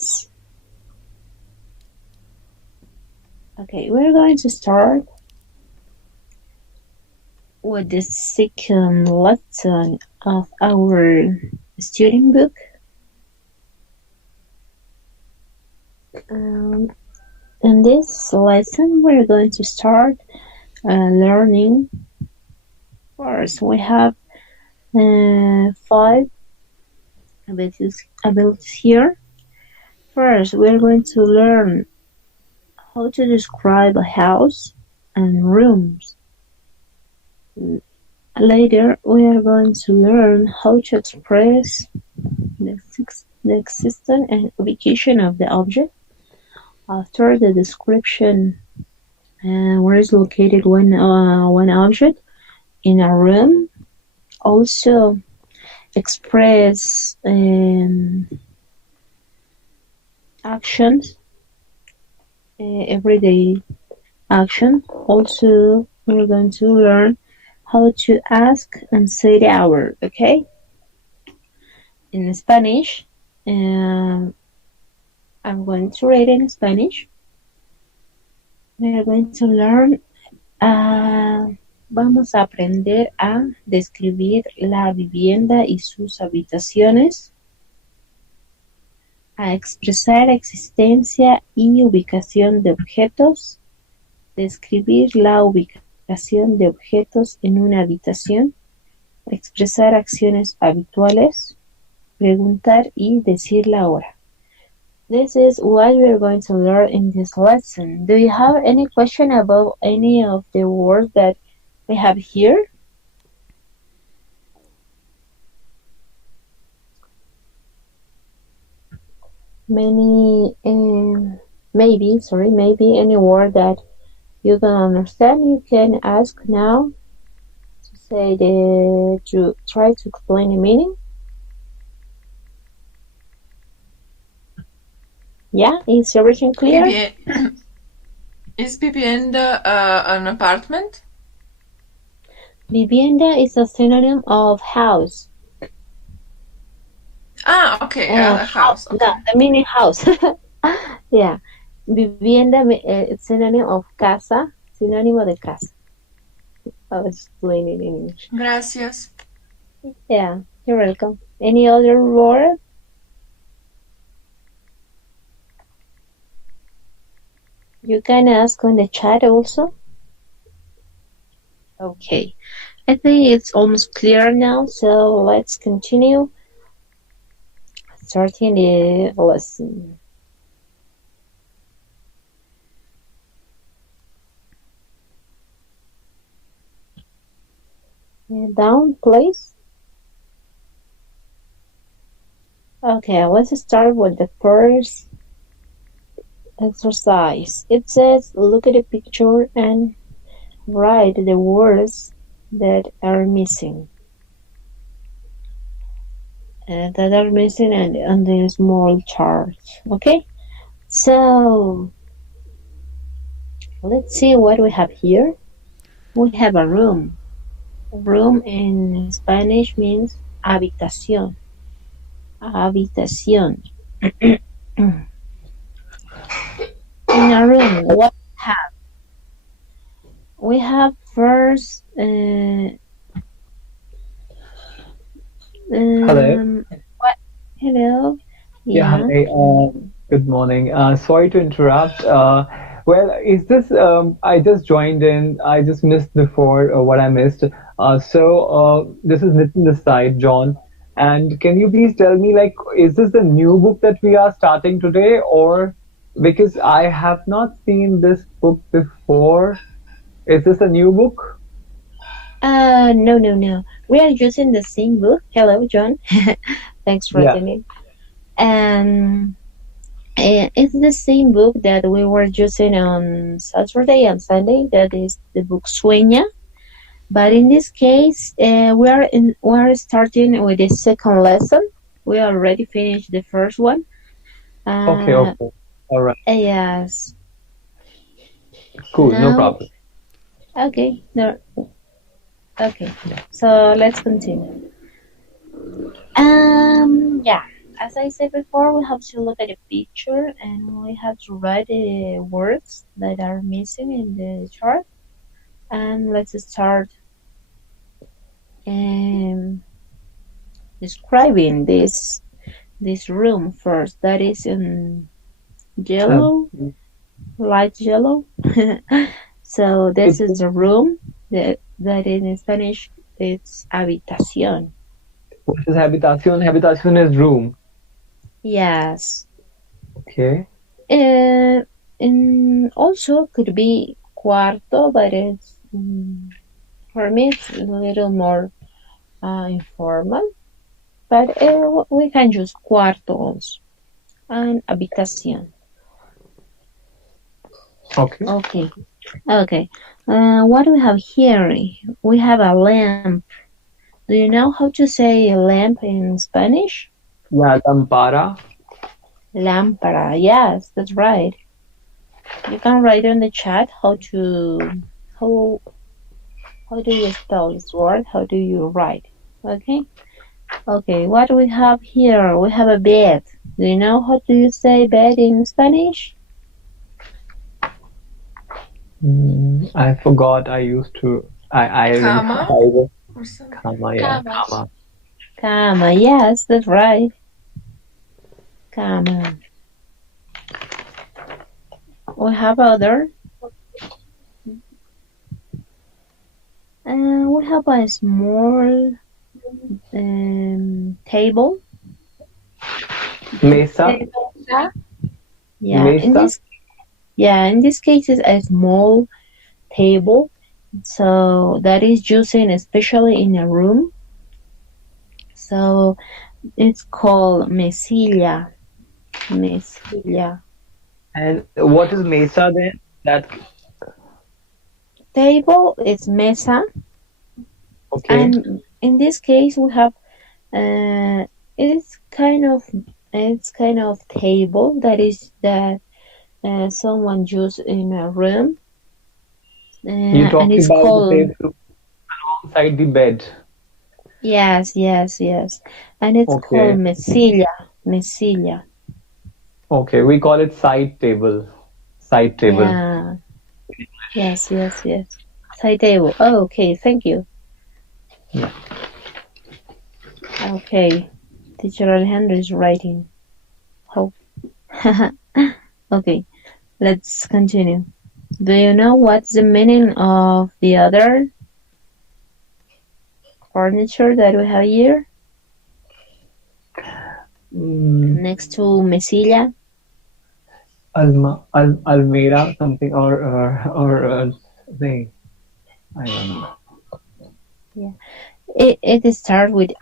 class. Okay, we're going to start with the second lesson of our student book. In this lesson, we're going to start learning. First, we have 5 abilities here. First, we're going to learn how to describe a house and rooms. Later, we are going to learn how to express the existence and ubication of the object. After the description, where is located one object in a room. Also, express actions, everyday action. Also, we're going to learn how to ask and say the hour, okay? In Spanish, I'm going to read in Spanish. We're going to learn, vamos a aprender a describir la vivienda y sus habitaciones, a expresar existencia y ubicación de objetos, describir la ubicación de objetos en una habitación, expresar acciones habituales, preguntar y decir la hora. This is what we're going to learn in this lesson. Do you have any question about any of the words that we have here? Maybe any word that you don't understand, you can ask now to say to try to explain the meaning. Yeah, is everything clear? Is vivienda an apartment? Vivienda is a synonym of house. Ah, okay, a house. Okay. No, the meaning house. Yeah, vivienda it's synonym of casa, sinónimo de casa. I'll explain it in English. Gracias. Yeah, you're welcome. Any other word? You can ask on the chat also. Okay, I think it's almost clear now, so let's continue. Starting the lesson. Down, please. Okay, let's start with the first exercise. It says, look at the picture and write the words that are missing. On the small chart. Okay, so let's see what we have here. We have a room. Room in Spanish means habitación. Habitación. In a room, what we have? We have first. Hello. What? Hello. Yeah. Hi. Good morning. Sorry to interrupt. Well, is this? I just joined in. I just missed before what I missed. This is Nitin this side, John. And can you please tell me, like, is this the new book that we are starting today, or because I have not seen this book before? Is this a new book? No. We are using the same book. Hello, John. Thanks for attending. And it's the same book that we were using on Saturday and Sunday. That is the book Sueña. But in this case, we are starting with the second lesson. We already finished the first one. Okay. All right. Yes. Cool. No problem. Okay. No. Okay. So let's continue. Yeah. as I said before, we have to look at the picture and we have to write the words that are missing in the chart. And let's start describing this room first. That is in yellow, light yellow. So this is the room that in Spanish it's habitación. What is habitación? Habitación is room. Yes. Okay. And also could be cuarto, but it's for me it's a little more informal. But we can use cuarto also. And habitación. Okay. Okay. What do we have here? We have a lamp. Do you know how to say lamp in Spanish? Yeah, lampara. Lámpara. Yes, that's right. You can write in the chat how do you spell this word? How do you write? Okay. Okay. What do we have here? We have a bed. Do you know how do you say bed in Spanish? I forgot. I used to. Cama? Cama, yeah. Cama. Cama. Yes, that's right. Cama. We have other. We have a small table. Mesa. Yeah. Mesa. In this case, it's a small table. So that is using especially in a room. So it's called mesilla. Mesilla. And what is mesa then? That Table is mesa. okay. And in this case, we have it's kind of table that someone use in a room. You And talking it's about called the table alongside the bed. yes. And it's Okay. called mesilla. Okay, we call it side table. Side table. Yeah. Yes. Side table. Oh, okay, thank you. Yeah. Okay. Teacher Alejandro is writing. Oh. Okay, let's continue. Do you know what's the meaning of the other furniture that we have here? Next to mesilla? Almira something or thing. I don't know. Yeah. It starts with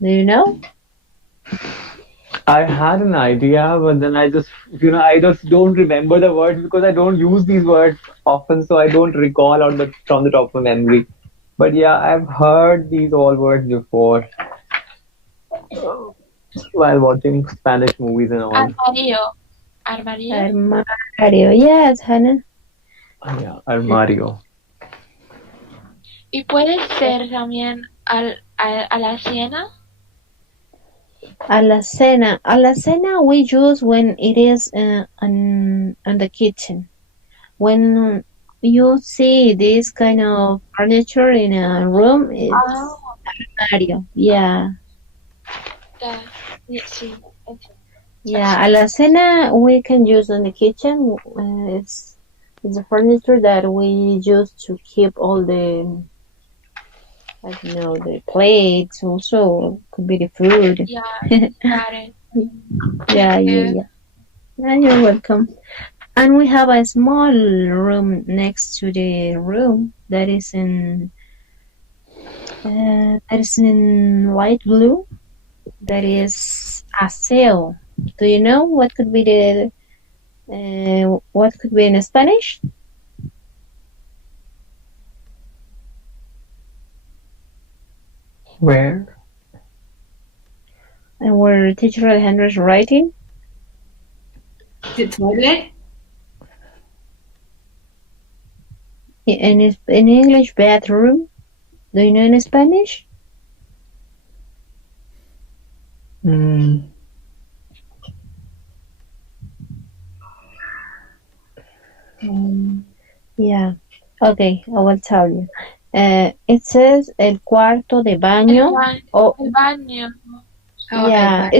do you know? I had an idea, but then I just don't remember the words because I don't use these words often, so I don't recall from the top of memory. But yeah, I've heard these all words before while watching Spanish movies and all. Armario. Yes, Hannah. Yeah, armario. Y puede ser también alacena. Alacena we use when it is on the kitchen. When you see this kind of furniture in a room, it's armario. Yeah. Sí. Yeah, alacena we can use in the kitchen. It's the furniture that we use to keep all the the plates. Also could be the food. Yeah, got it. Yeah. You're welcome. And we have a small room next to the room that is in light blue. That is aseo. Do you know what could be what could be in Spanish? Where? And where teacher Alejandro is writing? The toilet? In English, bathroom. Do you know in Spanish? Mm, Yeah. Okay, I will tell you. It says el cuarto de El baño. baño. Oh, El baño. Oh, yeah.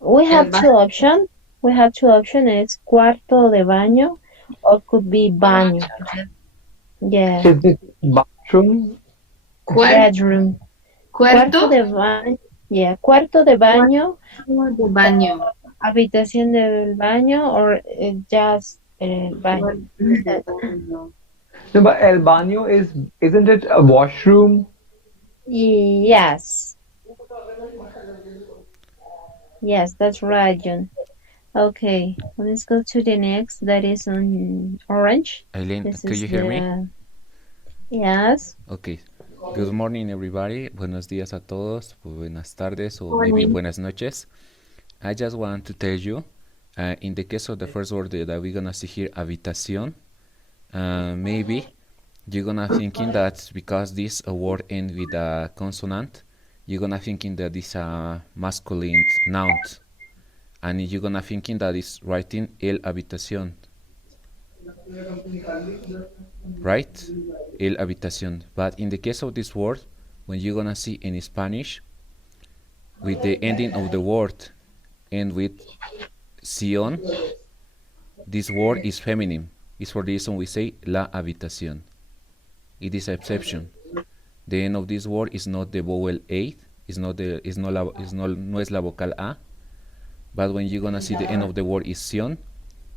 We el have two baño. options. We have two options. It's cuarto de baño or could be baño. Yeah. is it bathroom? Bedroom. Cuarto Cuarto de baño. Yeah. Cuarto de baño. de baño. Habitación del baño or just baño. Cuarto de baño. No, but el baño isn't it a washroom? Yes. Yes, that's right, John. Okay, let's go to the next. That is on orange. Eileen, This could is you hear me? Yes. Okay. Good morning, everybody. Buenos días a todos. Buenas tardes, or maybe buenas noches. I just want to tell you, in the case of the first word that we're gonna see here, habitación, maybe you're gonna thinking that because this word ends with a consonant, you're gonna thinking that it's a masculine noun, and you're gonna thinking that it's writing el habitación, right? El habitación. But in the case of this word, when you're gonna see in Spanish, with the ending of the word and with sion, this word is feminine. It's for the reason we say la habitación. It is an exception. The end of this word is not the vowel a, no es la vocal a, but when you're gonna see the end of the word is sion,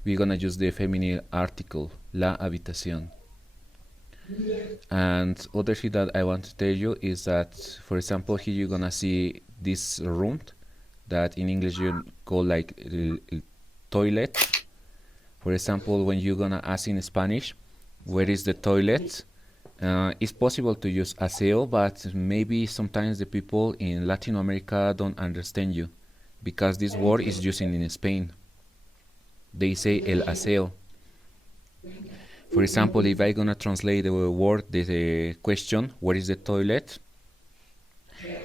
we're gonna use the feminine article, la habitación. And other thing that I want to tell you is that, for example, here you're gonna see this room that in English you call like toilet. For example, when you're gonna ask in Spanish, where is the toilet? It's possible to use aseo, but maybe sometimes the people in Latin America don't understand you because this word is used in Spain. They say el aseo. For example, if I'm gonna translate the word, the question, where is the toilet?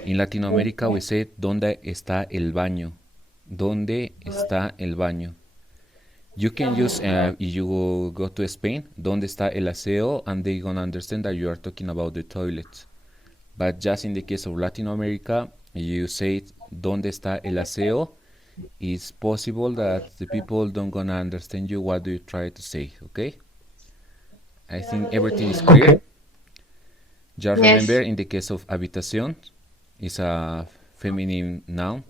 In Latin America we say, ¿dónde está el baño? ¿Dónde está el baño? You can use, if you go to Spain, ¿dónde está el aseo? And they're gonna understand that you are talking about the toilet. But just in the case of Latin America, you say, ¿dónde está el aseo? It's possible that the people don't gonna understand you what do you try to say, okay? I think everything is clear. Okay. Just Yes. remember, in the case of habitación, it's a feminine noun,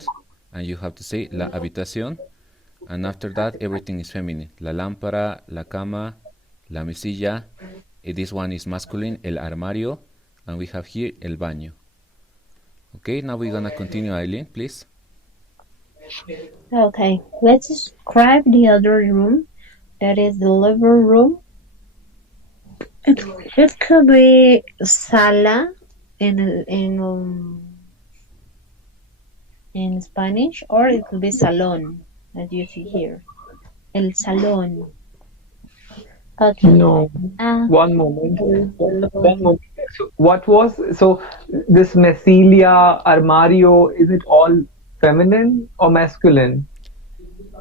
and you have to say la habitación, and after that, everything is feminine. La lámpara, la cama, la mesilla. This one is masculine, el armario, and we have here el baño. Okay, now we're gonna continue, Eileen, please. Okay, let's describe the other room. That is the living room. It could be sala in Spanish, or it could be salon, as you see here. El salón. Okay. No. One moment. So what was this mesilla, armario? Is it all feminine or masculine?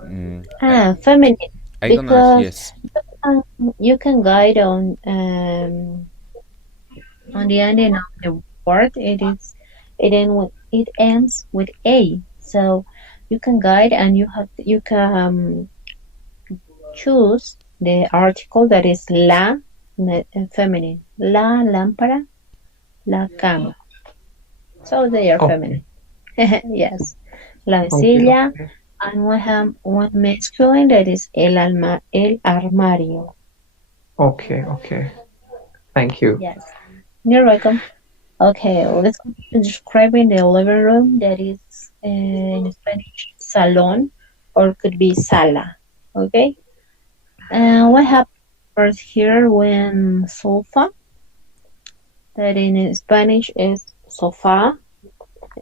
Feminine. I'm gonna, yes. You can guide on the ending of the word. It ends with a, so you can guide and you can choose the article that is la, feminine, la lámpara, la cama. So they are feminine. Yes, la mesilla. Okay. And we have one masculine that is el armario. Okay. Thank you. Yes, you're welcome. Okay, let's continue describing the living room. That is in Spanish salon, or could be sala. Okay, and we have first here when sofa. That in Spanish is sofá.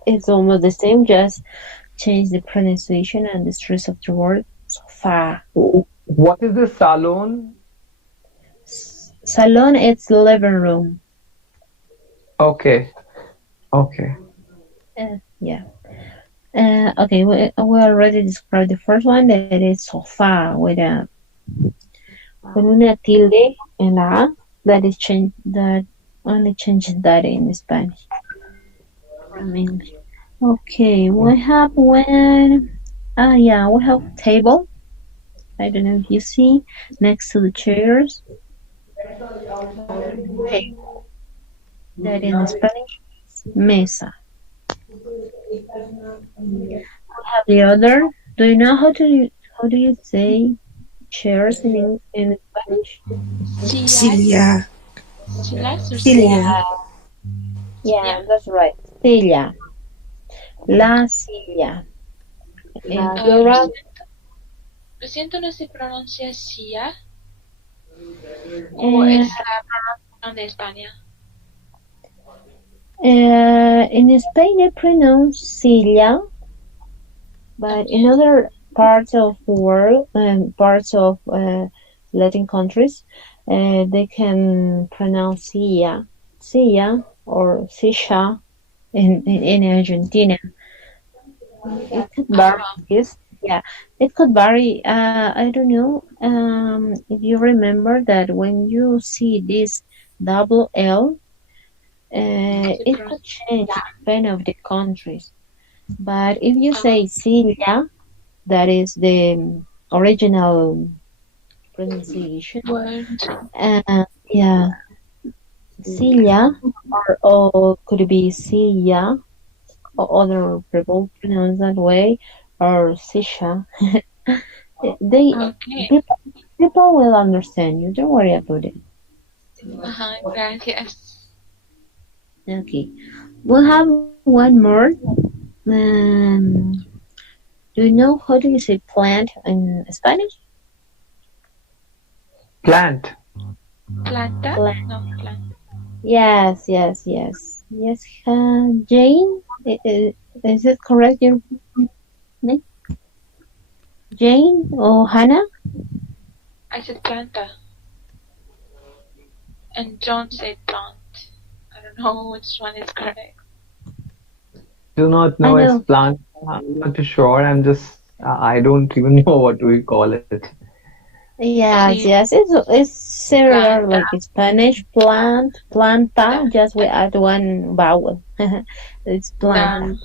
It's almost the same, just change the pronunciation and the stress of the word. Sofá. What is the salon? Salon, it's living room. Okay. Yeah. Okay, we already described the first one, that is sofá, with con una tilde en la A, that is change that only changes that in Spanish from English. Okay, we have when yeah, we have table. I don't know if you see next to the chairs. Table. That in Spanish is mesa. We have the other. Do you know how do you say chairs in Spanish? Sillas. Sillas. Sillas or Sillas. Yeah, that's right. Silla. La silla. In La- plural, Lo siento, no se pronuncia silla. ¿O es la pronunciación de España? in Spain they pronounce silla, but in other parts of the world and parts of Latin countries, they can pronounce silla or silla in Argentina. It could vary. Yes, yeah, it could vary. I don't know. If you remember that when you see this double L, it could change depending of the countries. But if you say Silla, that is the original pronunciation. Word. Yeah, Silla, or could be Silla, or other people pronounce that way, or Sisha. They Okay. people will understand you. Don't worry about it. Ajá, gracias. Okay, we'll have one more. Do you know how do you say plant in Spanish? Plant. Planta? Plant. No, plant. Yes. Jane, is it correct? Your name? Jane or Hannah? I said planta. And John said plant. I don't know which one is correct. Do not I know know. it's plant. I'm not too sure. I don't even know what do we call it. Yes. It's similar like Spanish plant, planta. Just we add one vowel. It's planta.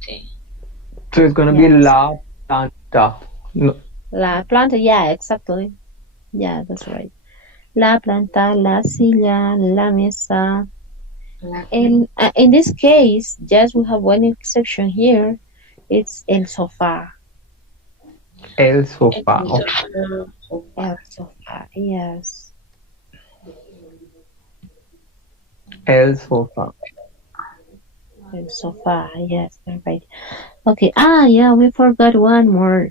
Sí. So it's gonna be Yes. la planta. No, La planta. Yeah, exactly. Yeah, that's right. La planta, la silla, la mesa. In this case, just we have one exception here. It's el sofá. el sofá. Okay. El sofá. Yes. El sofá. El sofá. Yes, that's right. Okay. Yeah, we forgot one more.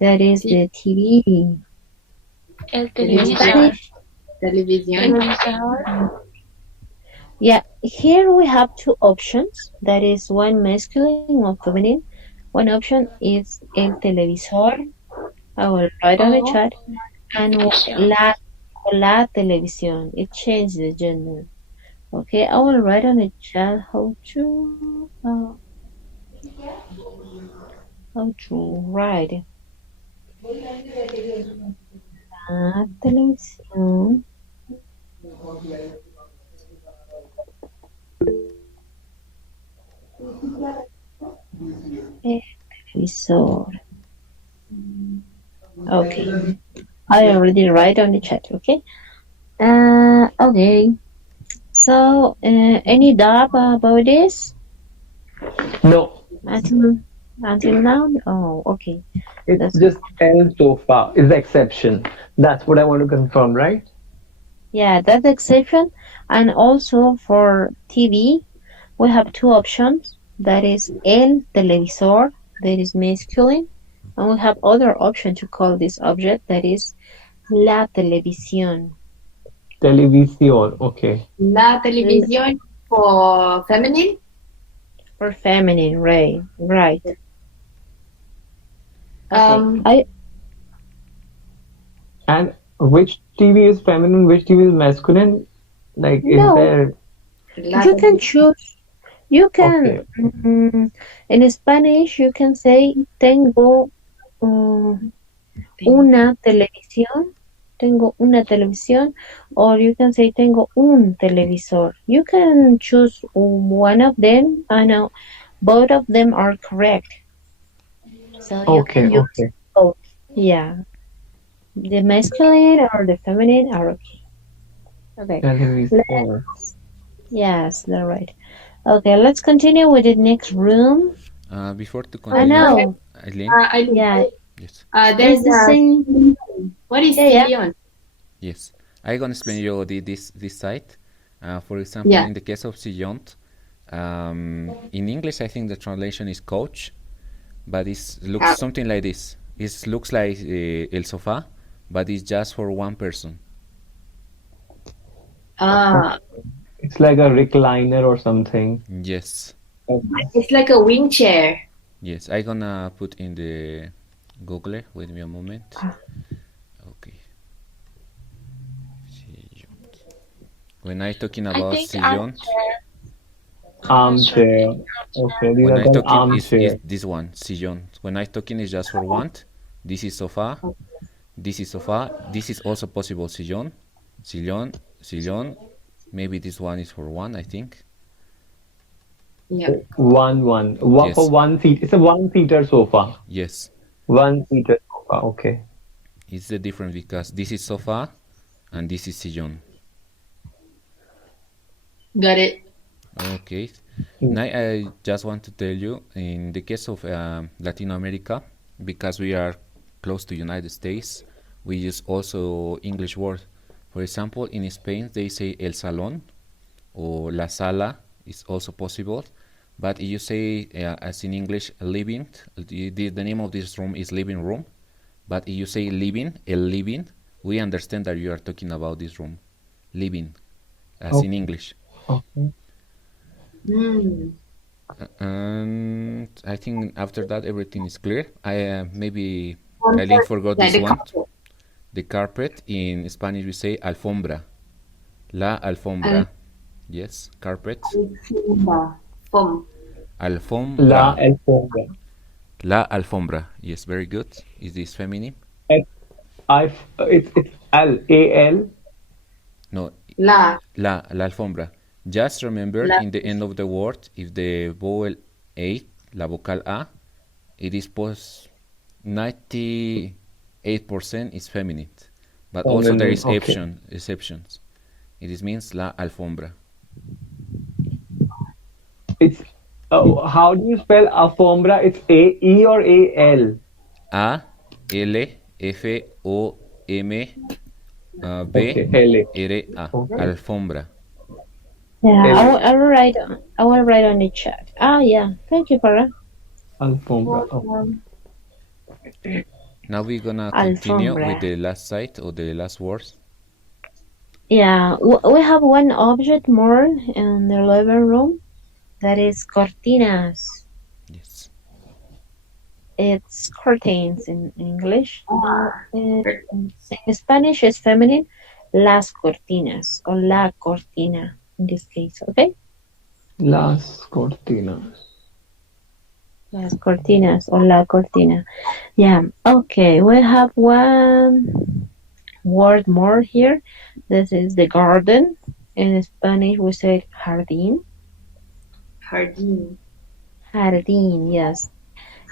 That is the TV. El In televisor. Spanish, Televisión. Televisor. yeah, here we have two options. That is one masculine or feminine. One option is el televisor. I will write on the chat. And la televisión. It changed the gender. Okay, I will write on the chat how to write. La televisión. El televisor. Okay. I already write on the chat, okay? Okay. So, any doubt about this No, until now? Oh, okay. it's That's just el sofá is the exception. That's what I want to confirm, right? Yeah, that's the exception. And also for TV, we have two options. That is el televisor, that is masculine. And we have other option to call this object, that is la televisión. Televisión. Okay. La televisión for feminine. For feminine, right. Okay. And which TV is feminine? Which TV is masculine? Like, is No. there? La You can choose You can, in Spanish, you can say, tengo una televisión. Tengo una televisión. Or you can say, tengo un televisor. You can choose one of them. I know both of them are correct. So you can use both. Yeah. The masculine or the feminine are okay. Okay. Televisor. Yes, they're right. Okay, let's continue with the next room. Before to I continue, know. Eileen? Yeah. Yes. There's the same. What is Yeah. sillón? Yes. I'm gonna explain you this site. For example, in the case of sillón, in English I think the translation is couch, but it looks something like this. It looks like el sofá, but it's just for one person. It's like a recliner or something. Yes. It's like a wing chair. Yes, I'm gonna put in the Google. Wait me a moment. Okay. Sillón. When I'm talking about sillón, armchair. Okay, these when are I'm called talking is armchair. this one, sillón. When I'm talking is just for one. This is sofá. This is sofá. This is also possible sillón. Sillón. Sillón. Maybe this one is for one, I think. Yeah. One. Yes. For 1 seat. It's a 1-seater sofa. Yes. 1-seater sofa. Okay. It's the difference because this is sofá and this is sillón. Got it. Okay. Now I just want to tell you, in the case of Latin America, because we are close to United States, we use also English words. For example, in Spain they say el salón or la sala is also possible. But if you say, as in English, living, the name of this room is living room. But if you say living, el living, we understand that you are talking about this room, living, as in English. Okay. And I think after that everything is clear. Maybe Eileen forgot this one. The carpet, in Spanish we say alfombra. La alfombra. Yes, carpet. Alfombra. La alfombra. La alfombra. Yes, very good. Is this feminine? It's Al. No. La alfombra. Just remember in the end of the word, if the vowel A, la vocal A, it is 98% is feminine. But also there is exceptions. It means la alfombra. It's how do you spell alfombra? It's A-E or A-L? A-L-F-O-M-B-R-A. Alfombra. Yeah, I will write on the chat. Yeah. Thank you, Farah. Alfombra. Now we're gonna continue with the last site or the last words. Yeah, we have one object more in the living room. That is cortinas. Yes. It's curtains in English. In Spanish is feminine. Las cortinas or la cortina in this case. Okay. Las cortinas. Las cortinas or la cortina. Yeah. Okay. We have one word more here. This is the garden. In Spanish, we say jardín. Jardín, yes.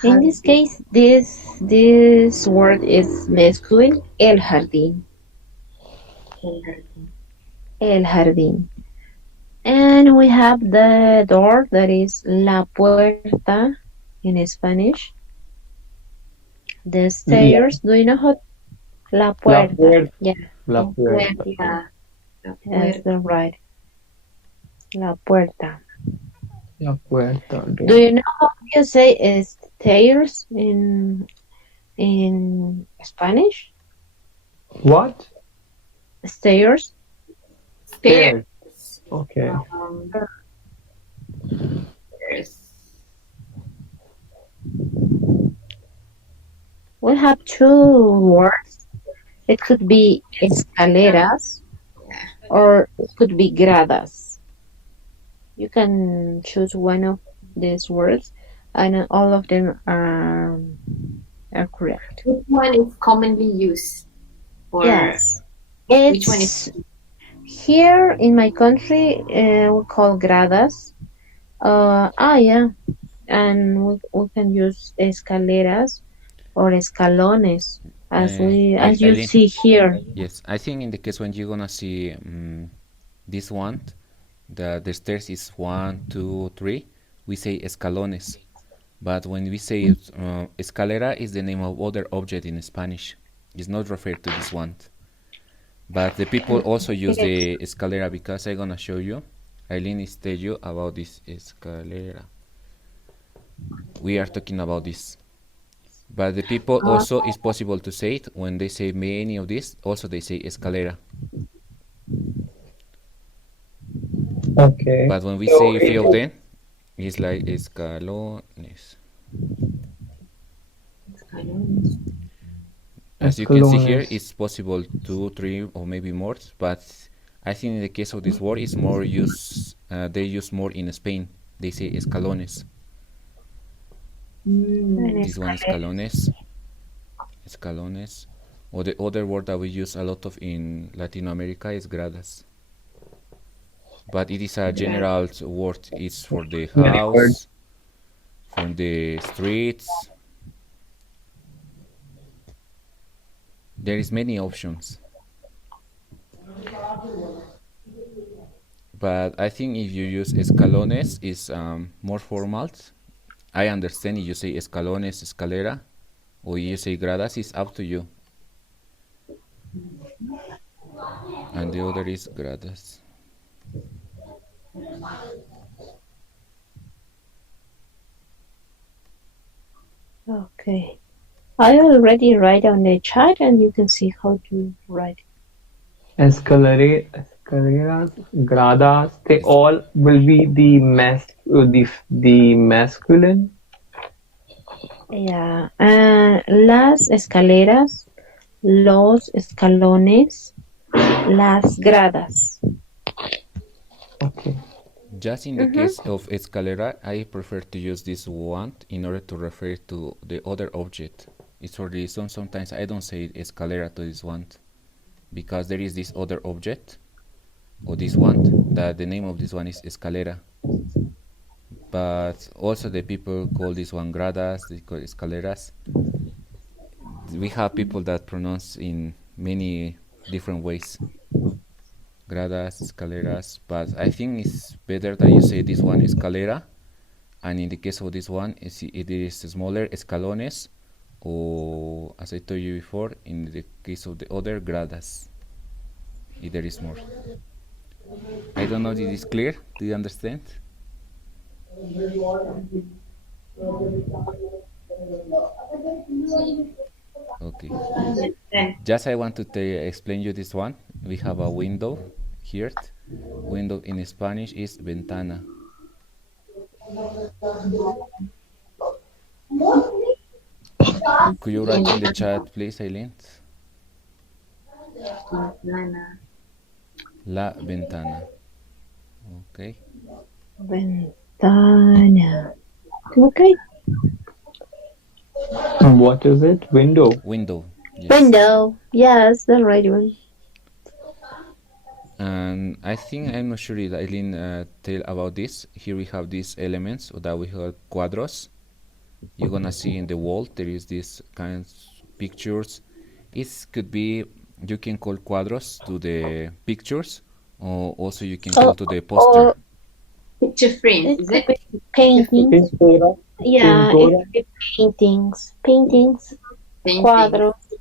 In this case, this word is masculine. El jardín. El jardín. And we have the door, that is la puerta in Spanish. The stairs, do you know how? La puerta. Yeah. La puerta. Yes, that's right. La puerta. La puerta. Do you know how you say stairs in Spanish? What? Stairs. Stairs. Okay. We have two words. It could be escaleras or it could be gradas. You can choose one of these words, and all of them are correct. Which one is commonly used? Or Yes, which one it's is here in my country. We call gradas. Yeah, and we can use escaleras or escalones, as you Eileen, see here. yes, I think in the case when you're gonna see this one, the stairs is 1, 2, 3, we say escalones. But when we say escalera is the name of other object in Spanish. It's not referred to this one. But the people also use the escalera because I'm gonna show you. Eileen is tell you about this escalera. We are talking about this. But the people also, it's possible to say it when they say many of this, also they say escalera. Okay. But when we So say few of them, it's like escalones. As you can see here, escalones. it's possible 2, 3, or maybe more. But I think in the case of this word, it's more use. They use more in Spain. They say escalones. This one escalones, escalones. Or the other word that we use a lot of in Latin America is gradas. But it is a general word. It's for the house, for the streets. There is many options. But I think if you use escalones, is more formal. I understand if you say escalones, escalera, or you say gradas, it's up to you. And the other is gradas. Okay. I already write on the chat, and you can see how to write. Escaleras, gradas, they all will be the masculine. Yeah. Las escaleras, los escalones, las gradas. Okay. Just in the case of escalera, I prefer to use this one in order to refer to the other object. It's for the reason sometimes I don't say escalera to this one, because there is this other object, or this one, that the name of this one is escalera. But also the people call this one gradas, they call escaleras. We have people that pronounce in many different ways. Gradas, escaleras, but I think it's better that you say this one escalera, and in the case of this one, it is smaller, escalones, or as I told you before, in the case of the other, gradas, if there is more. I don't know if it is clear. Do you understand? Okay. Just I want to explain you this one. We have a window here. Window in Spanish is ventana. Could you write in the chat, please, Eileen? La ventana. Okay. Ventana. Okay. What is it? Window. Window. Yes. Window. Yes, the right one. And I think I'm not sure if Eileen tell about this. Here we have these elements that we have cuadros. You're gonna see in the wall there is this kind of pictures. It could be, you can call cuadros to the pictures, or also you can call to the poster. Picture frame, It is could it? be paintings. Yeah, it Pintura. could be paintings. Paintings, Painting. cuadros,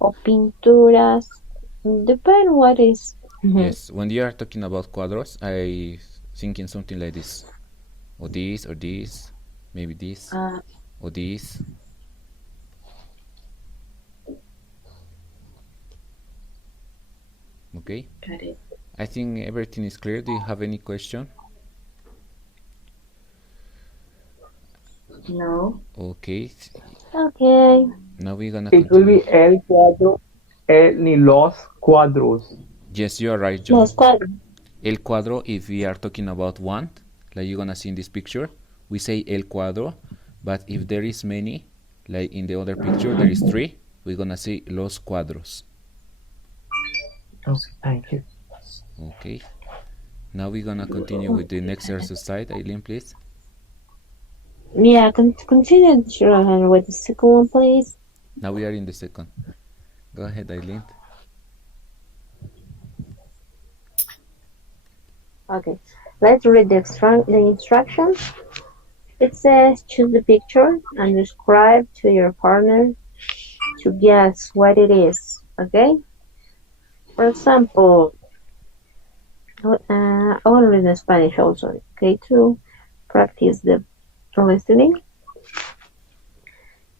or pinturas. Depend what is. Yes, when you are talking about cuadros, I thinking something like this, or this, maybe this, or this. Okay. Got it. I think everything is clear. Do you have any question? No. Okay. Okay. Now we're gonna It will continue. be el cuadro, los cuadros. Yes, you are right, John. Los cuadros. El cuadro, if we are talking about one, like you're gonna see in this picture, we say el cuadro, but if there is many, like in the other picture there is 3, we're gonna say los cuadros. Okay, thank you. Okay. Now we're gonna continue with the next exercise. Eileen, please. Yeah, continue with the second one, please. Now we are in the second. Go ahead, Eileen. Okay, let's read the instructions. It says choose the picture and describe to your partner to guess what it is. Okay. For example, I will read in Spanish also. Okay, to practice the listening.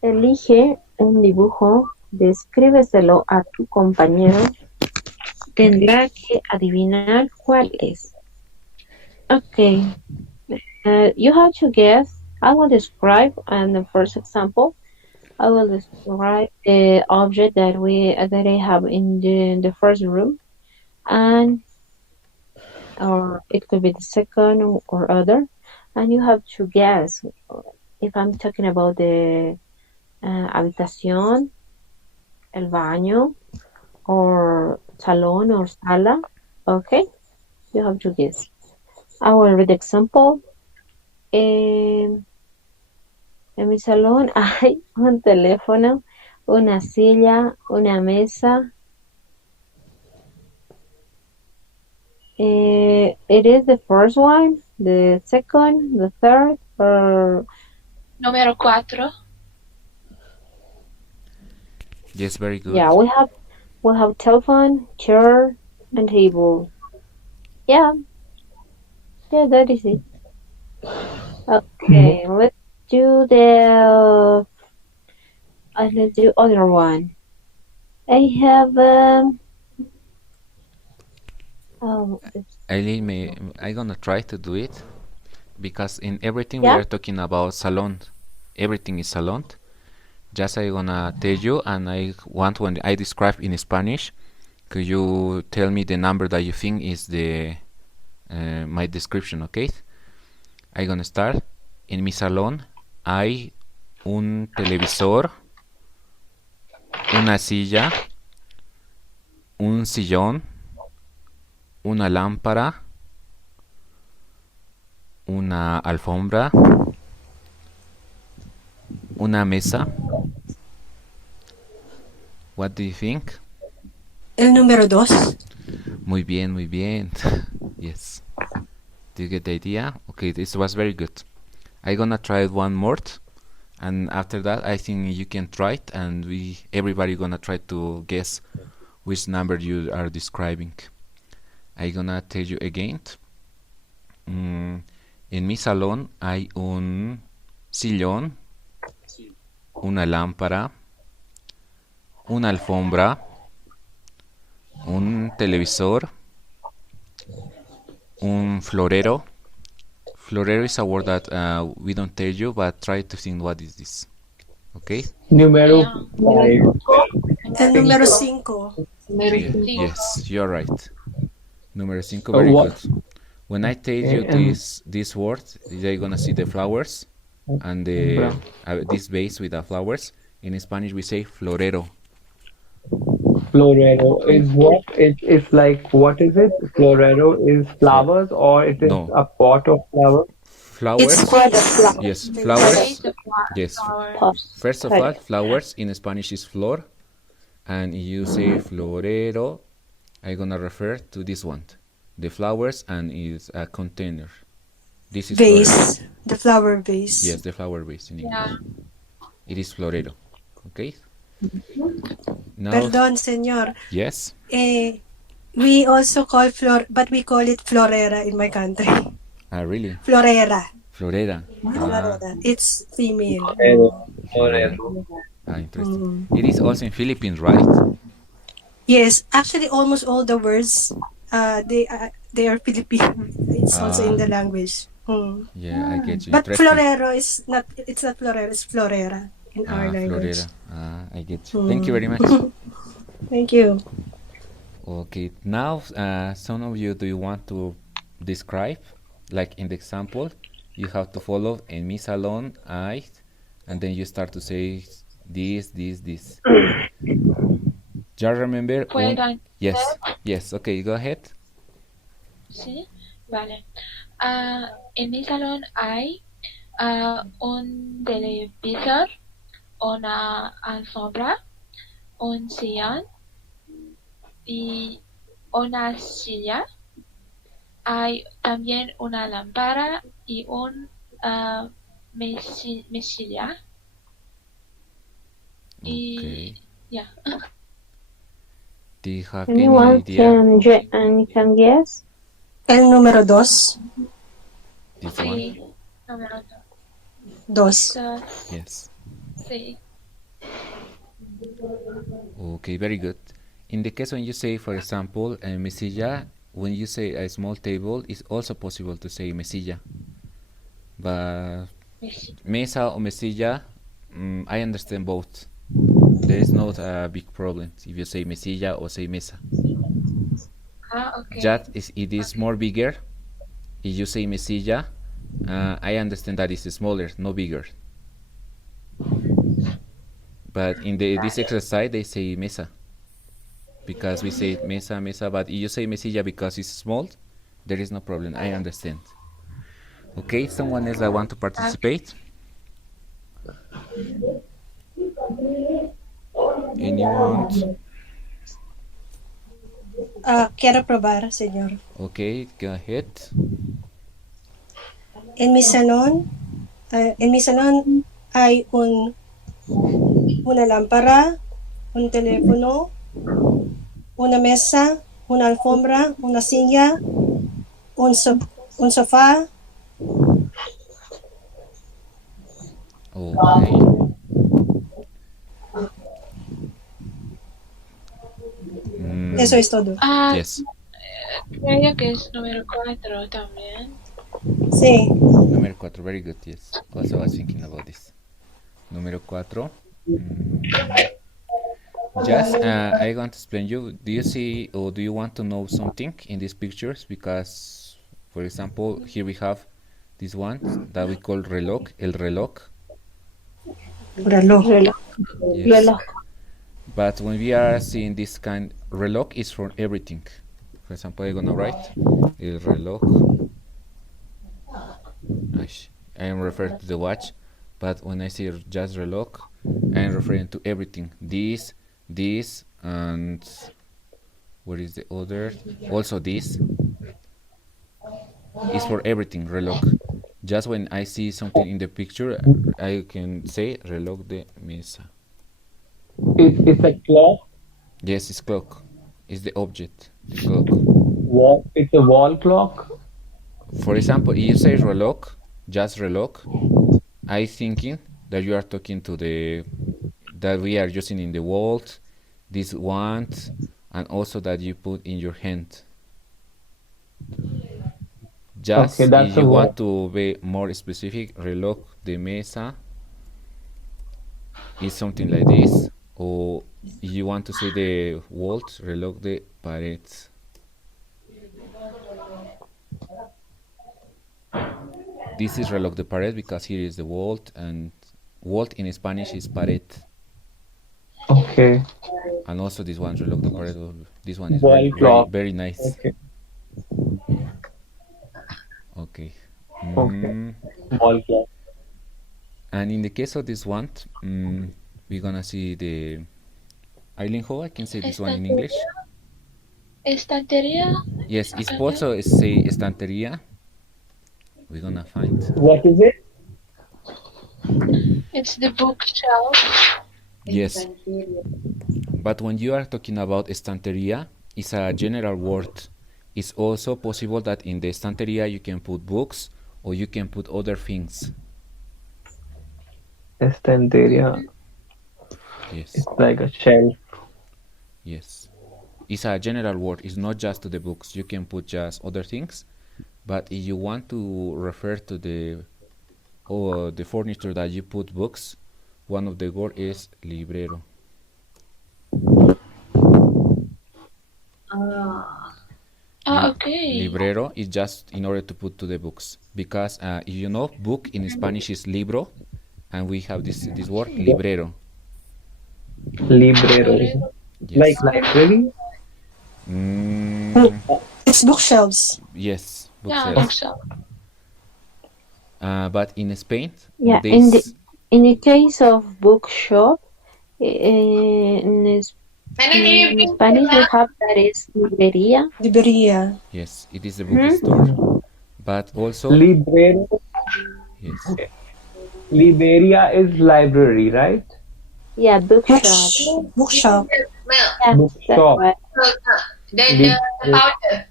Elige un dibujo, descríbeselo a tu compañero. Tendrá que adivinar cuál es. Okay, you have to guess. I will describe, and the first example, I will describe the object that I have in the first room, and or it could be the second or other, and you have to guess if I'm talking about the habitación, el baño, or salón or sala. Okay, you have to guess. I will read the example. En mi salón hay un teléfono, una silla, una mesa. It is the first one, the second, the third, or Número 4. Yes, very good. yeah, we have telephone, chair, and table. Yeah, that is it. Okay, let's do other one. I have Eileen, I'm gonna try to do it because in everything Yeah. we are talking about salon. Everything is salon. Just I'm gonna tell you, and I want when I describe in Spanish, could you tell me the number that you think is the my description, okay? I'm gonna start. En mi salón hay un televisor, una silla, un sillón, una lámpara, una alfombra, una mesa. What do you think? El número 2. Muy bien, muy bien. Yes. Do you get the idea? Okay, this was very good. I'm gonna try it one more, and after that, I think you can try it, and everybody gonna try to guess which number you are describing. I'm gonna tell you again. En mi salón hay un sillón, una lámpara, una alfombra, un televisor, un florero. Florero is a word that we don't tell you, but try to think what is this. Okay? Número Yeah. 5. El número 5. Yes, you're right. Número 5, very what? good. When I tell you this word, you're gonna see the flowers and the this vase with the flowers. In Spanish, we say florero. Florero is what? It's like, what is it? Florero is flowers, or it is No. a pot of flowers? Flowers. It's vase. Yes, The flowers. vase. Yes. Flowers. First of all, flowers in Spanish is flor, and if you say florero, I'm gonna refer to this one, the flowers, and is a container. This is florero. Vase. The flower vase. Yes, the flower vase in English. Yeah. It is florero. Okay. Now, Perdón, señor. yes. We also call but we call it florera in my country. Really? Florera. Florera. Florera. It's female. Florero. Interesting. It is also in Philippines, right? Yes, actually, almost all the words, they are Filipino. It's also in the language. Yeah, I get you. But Interesting. florero is not. It's not florero. It's florera in our language. Florera. I get you. Thank you very much. Thank you. Okay, now some of you, do you want to describe like in the example, you have to follow en mi salón hay, and then you start to say this. Just remember ¿Puedo yes, okay, go ahead. Sí, vale. En mi salón hay un televisor, una alfombra, un sillón y una silla. Hay también una lámpara y un mesilla. Y Okay. ya. Do you have any Anyone idea? can guess? El número 2. This one? Sí, número 2. dos. Yes. Sí. Okay, very good. In the case when you say, for example, mesilla, when you say a small table, it's also possible to say mesilla. But mesa or mesilla, I understand both. There is not a big problem if you say mesilla or say mesa. Okay. Just it is more bigger. If you say mesilla, I understand that it's smaller, no bigger. But in this exercise, they say mesa. Because we say mesa, but if you say mesilla because it's small, there is no problem. I understand. Okay, someone else that want to participate? Anyone? Quiero probar, señor. Okay, go ahead. En mi salón hay una lámpara, un teléfono, una mesa, una alfombra, una silla, un sofá. Okay. Eso es todo. Yes. Creo que es número 4 también. Sí. Número 4, very good, yes. Also I was thinking about this. Número 4. Just, I want to explain you. Do you see or do you want to know something in these pictures? Because, for example, here we have this one that we call reloj, el reloj. Reloj. Yes. Reloj. But when we are seeing this kind, reloj is for everything. For example, I'm gonna write el reloj. I am referring to the watch, but when I say just reloj, I am referring to everything. This, and what is the other? Also this is for everything, reloj. Just when I see something in the picture, I can say reloj de mesa. It's a clock. Yes, it's clock. It's the object, the clock. It's a wall clock. For example, if you say reloj, just reloj, I thinking that you are talking to that we are using in the wall, this wand, and also that you put in your hand. Just Okay, if you want to be more specific, reloj de mesa is something like this, or if you want to say the wall, reloj de pared. This is reloj de pared because here is the wall, and wall in Spanish is pared. Okay. And also this one, reloj de pared. This one is Wall clock. very nice. Okay. Okay. Wall clock. And in the case of this one, we're gonna see the Eileen, how I can say this one in English? Estantería. Yes, it's also say estantería. We're gonna find. What is it? It's the bookshelf. Yes. But when you are talking about estantería, it's a general word. It's also possible that in the estantería you can put books or you can put other things. Estantería. Yes. It's like a shelf. Yes. It's a general word. It's not just to the books. You can put just other things. But if you want to refer to the furniture that you put books, one of the words is librero. Okay. Okay. Librero is just in order to put to the books, because if you know, book in Spanish is libro, and we have this word librero. Librero. Yes. Like library? It's bookshelves. Yes, Yeah, bookshelves. bookshelf. But in Spain, Yeah, they in the case of bookshop, in Spanish we have that is librería. Libreria. yes, it is a bookstore. But also, Librero. yes, Liberia is library, right? Yeah, bookshop. Bookshop. Well, Yeah, that's Bookshop. right. the powder.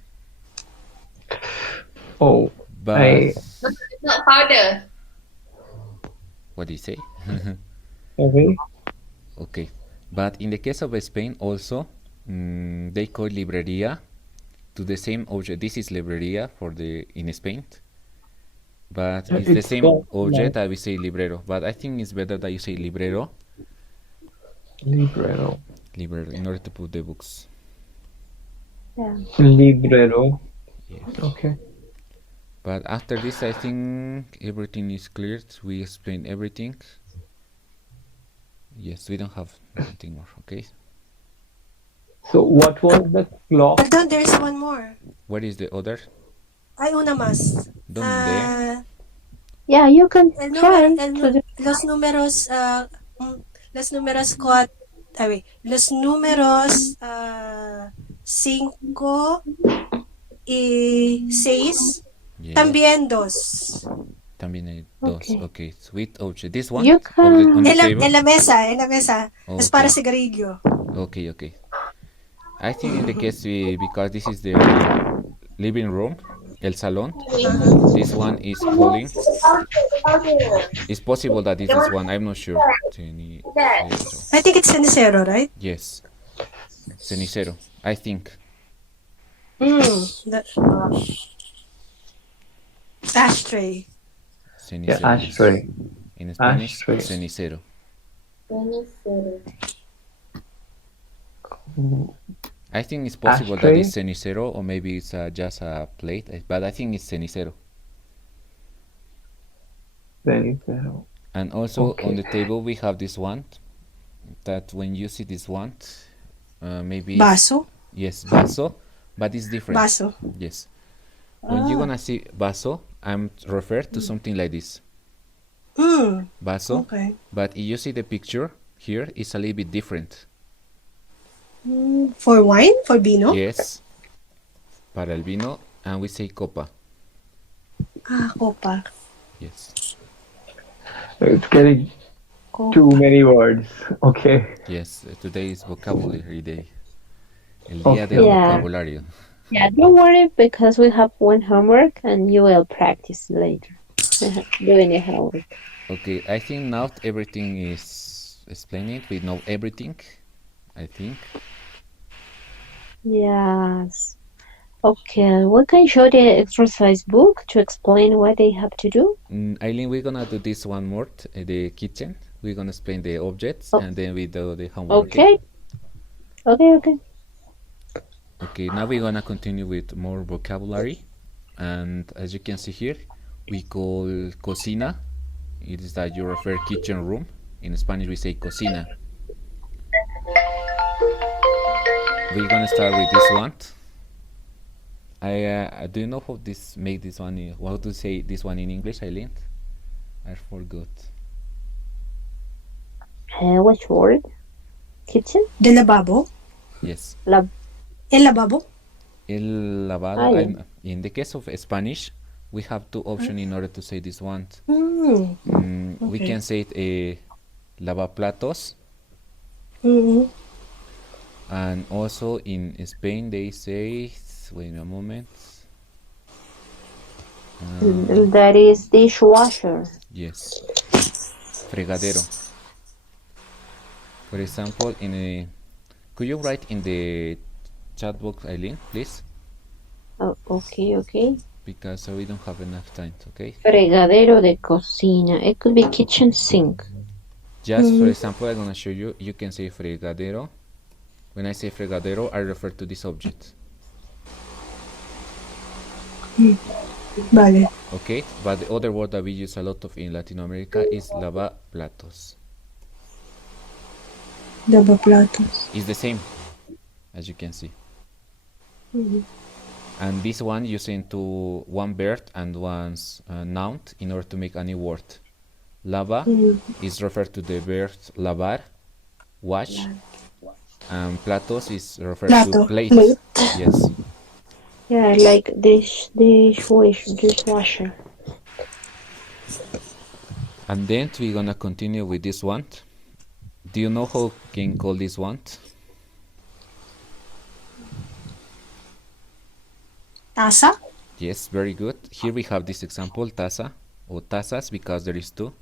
Oh, but No, it's not powder. what do you say? okay. Okay, but in the case of Spain also, they call librería to the same object. This is librería for the in Spain, but it's the same called object that we say librero. But I think it's better that you say librero, librero. librero, in order to put the books. Yeah. Librero. Yes. Okay. But after this, I think everything is cleared. We explained everything. Yes, we don't have anything more. Okay. So what was the clock? But then there's one more. What is the other? Hay una más. ¿Dónde? Yeah, you can El try número, to do. los números, los números los números 5 y 6, Yes. también 2. También hay dos. Okay. Okay. Sweet object. This one You on the En la, table. en la mesa, en la mesa. Es para Okay. cigarrillo. Okay, okay. I think in the case because this is the living room, el salón. This one is calling. It's possible that this is one. I'm not sure. Cenicero. I think it's cenicero, right? Yes. Cenicero. I think. Ashtray. Cenicero. Yeah, ashtray. In Spanish, Ashtray. cenicero. I think it's possible that Ashtray? it's cenicero, or maybe it's just a plate, but I think it's cenicero. Cenicero. And also Okay. on the table we have this one, that when you see this one, maybe Vaso. yes, vaso, but it's different. Vaso. Yes. When you're gonna see vaso, I'm referred to something like this. Vaso. Okay. But if you see the picture here, it's a little bit different. For wine? For vino? Yes. Para el vino, and we say copa. Copa. Yes. It's getting too many words. Okay. Yes. Today is vocabulary day. El día Okay. del Yeah. vocabulario. Yeah, don't worry because we have one homework and you will practice later doing your homework. Okay, I think now everything is explained. We know everything, I think. Yes. Okay, we can show the exercise book to explain what they have to do. Eileen, we're gonna do this one more, the kitchen. We're gonna explain the objects Oh. and then we do the homework. Okay. Okay. Okay, now we're gonna continue with more vocabulary. And as you can see here, we call cocina. It is that you refer kitchen room. In Spanish we say cocina. We're gonna start with this one. I do you know how this make this one? How to say this one in English, Eileen? I forgot. Which word? Kitchen? The lavabo? Yes. Lab. El lavabo? El lavado. Ah, yeah. In the case of Spanish, we have two options in order to say this one. We Okay. can say it lavaplatos, and also in Spain they say. Wait a moment. That is dishwasher. Yes. Fregadero. For example, could you write in the chat box, Eileen, please? Oh, okay. Because we don't have enough time, okay? Fregadero de cocina. It could be kitchen sink. Just for example, I'm gonna show you. You can say fregadero. When I say fregadero, I refer to this object. Vale. Okay, but the other word that we use a lot of in Latin America is lavaplatos. Lavaplatos. It's the same, as you can see. And this one using to one verb and one's noun in order to make a new word. Lava is referred to the verb lavar, wash, and platos is referred to Plato, plate. plate. Yes. Yeah, like dishwasher. And then we're gonna continue with this one. Do you know how can call this one? Tasa. Yes, very good. Here we have this example, taza or tazas, because there is two.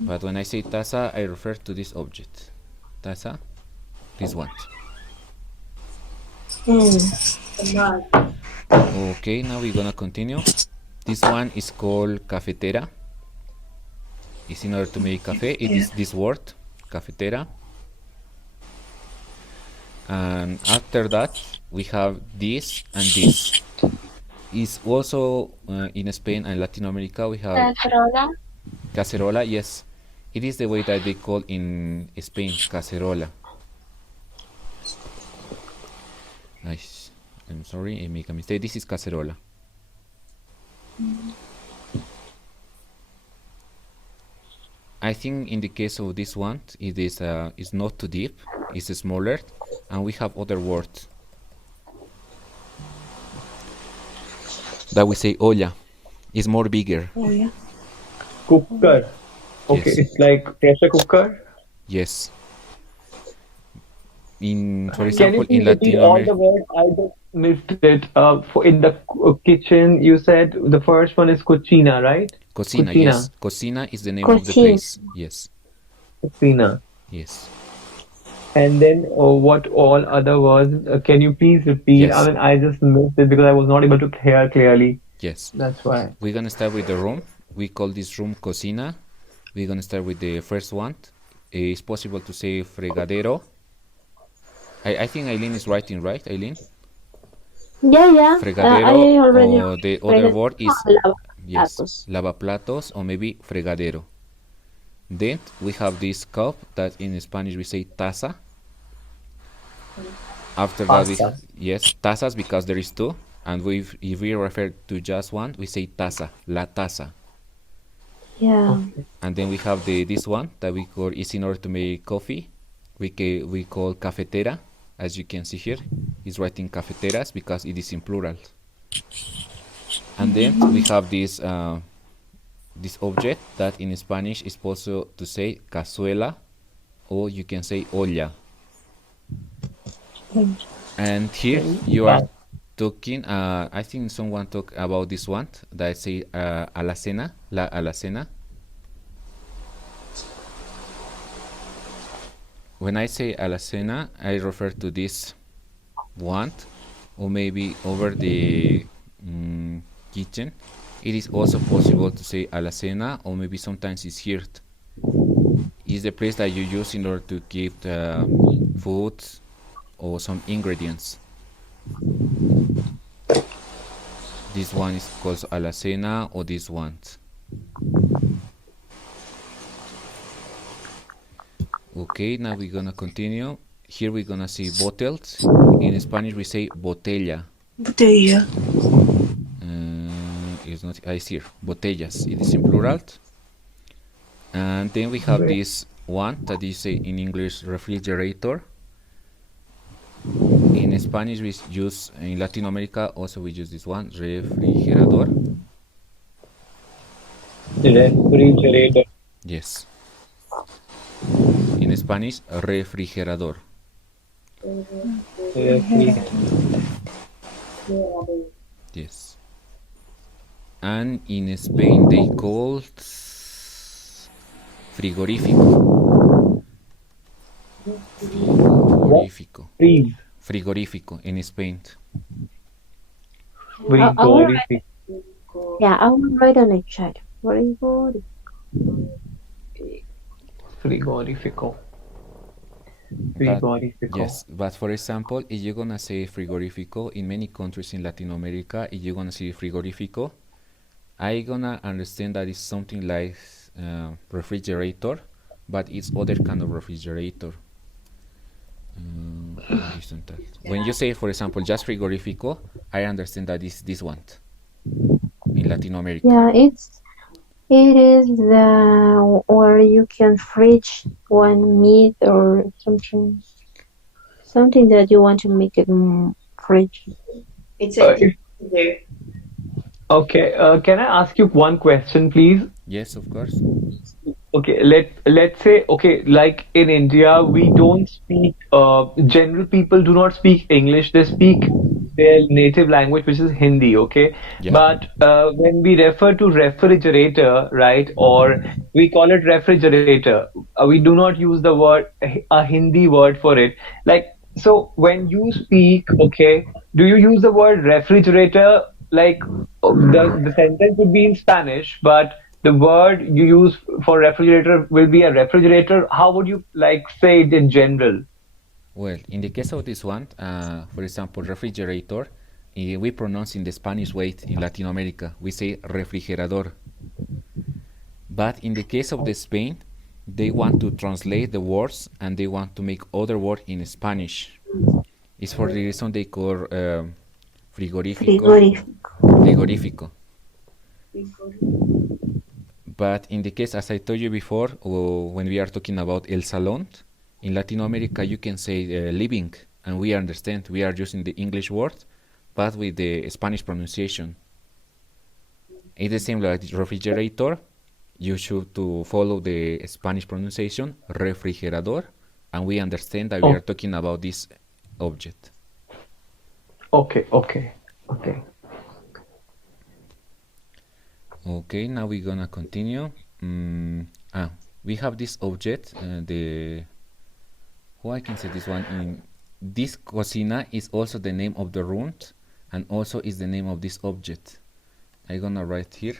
But when I say taza, I refer to this object. Taza, this one. Okay, now we're gonna continue. This one is called cafetera. It's in order to make cafe. It is this word, cafetera. And after that, we have this and this. Is also in Spain and Latin America we have Cacerola. cacerola. Yes, it is the way that they call in Spain, cacerola. Nice. I'm sorry, I make a mistake. This is cacerola. I think in the case of this one, it is not too deep. It's smaller, and we have other words that we say olla. It's more bigger. Cooker. Okay, Yes. it's like pressure cooker. Yes. In, for Can you example, in please repeat Latin all America. the words? I just missed it. For in the kitchen, you said the first one is cucina, right? Cocina, Cucina. yes. Cocina is the name of the Cocina. place. Yes. Cucina. Yes. And then what all other words? Can you please repeat? Yes. I mean, I just missed it because I was not able to hear clearly. Yes. That's why. We're gonna start with the room. We call this room cocina. We're gonna start with the first one. It's possible to say fregadero. I think Eileen is writing, right, Eileen? Yeah. Fregadero, I already or the other word is yes, lavaplatos. lavaplatos, or maybe fregadero. Then we have this cup that in Spanish we say taza. After that, yes, tazas, because there is two, and if we refer to just one, we say taza, la taza. Yeah. And then we have this one that we call is in order to make coffee. We call cafetera, as you can see here. It's writing cafeteras because it is in plural. And then we have this this object that in Spanish is possible to say cazuela, or you can say olla. And here you are talking. I think someone talked about this one that I say alacena, la alacena. When I say alacena, I refer to this one, or maybe over the kitchen. It is also possible to say alacena, or maybe sometimes it's here. It's the place that you use in order to keep food or some ingredients. This one is called alacena, or this one. Okay, now we're gonna continue. Here we're gonna see bottles. In Spanish we say botella. Botella. It's not, it's here, botellas. It is in plural. And then we have this one that is in English refrigerator. In Spanish we use, in Latin America also we use this one, refrigerador. Refrigerator. Yes. In Spanish, refrigerador. Yes. And in Spain they call frigorífico. Frigorífico. Frigorífico in Spain. Frigorific. Yeah, I will write on the chat. Frigorifico. Frigorifico. Yes, but for example, if you're gonna say frigorifico in many countries in Latin America, if you're gonna say frigorifico, I gonna understand that it's something like refrigerator, but it's other kind of refrigerator. When you say, for example, just frigorifico, I understand that it's this one in Latin America. Yeah, it is the where you can fridge one meat or something that you want to make it fridge. It's a there. Okay, can I ask you one question, please? Yes, of course. Okay, let's say, okay, like in India, we don't speak, general people do not speak English, they speak their native language, which is Hindi, okay? Yeah. But when we refer to refrigerator, right, or we call it refrigerator, we do not use the word, a Hindi word for it. Like, so when you speak, okay, do you use the word refrigerator? Like, the sentence would be in Spanish, but the word you use for refrigerator will be a refrigerator. How would you like say it in general? Well, in the case of this one, for example, refrigerator, we pronounce in the Spanish way in Latin America, we say refrigerador. But in the case of the Spain, they want to translate the words and they want to make other word in Spanish. It's for the reason they call frigorifico. But in the case, as I told you before, when we are talking about el salón, in Latin America you can say living, and we understand we are using the English word, but with the Spanish pronunciation. It's the same like refrigerator. You should to follow the Spanish pronunciation, refrigerador, and we understand that we are talking about this object. Okay. Okay, now we're gonna continue. We have this object, I can say this one in this cocina is also the name of the room and also is the name of this object. I'm gonna write here.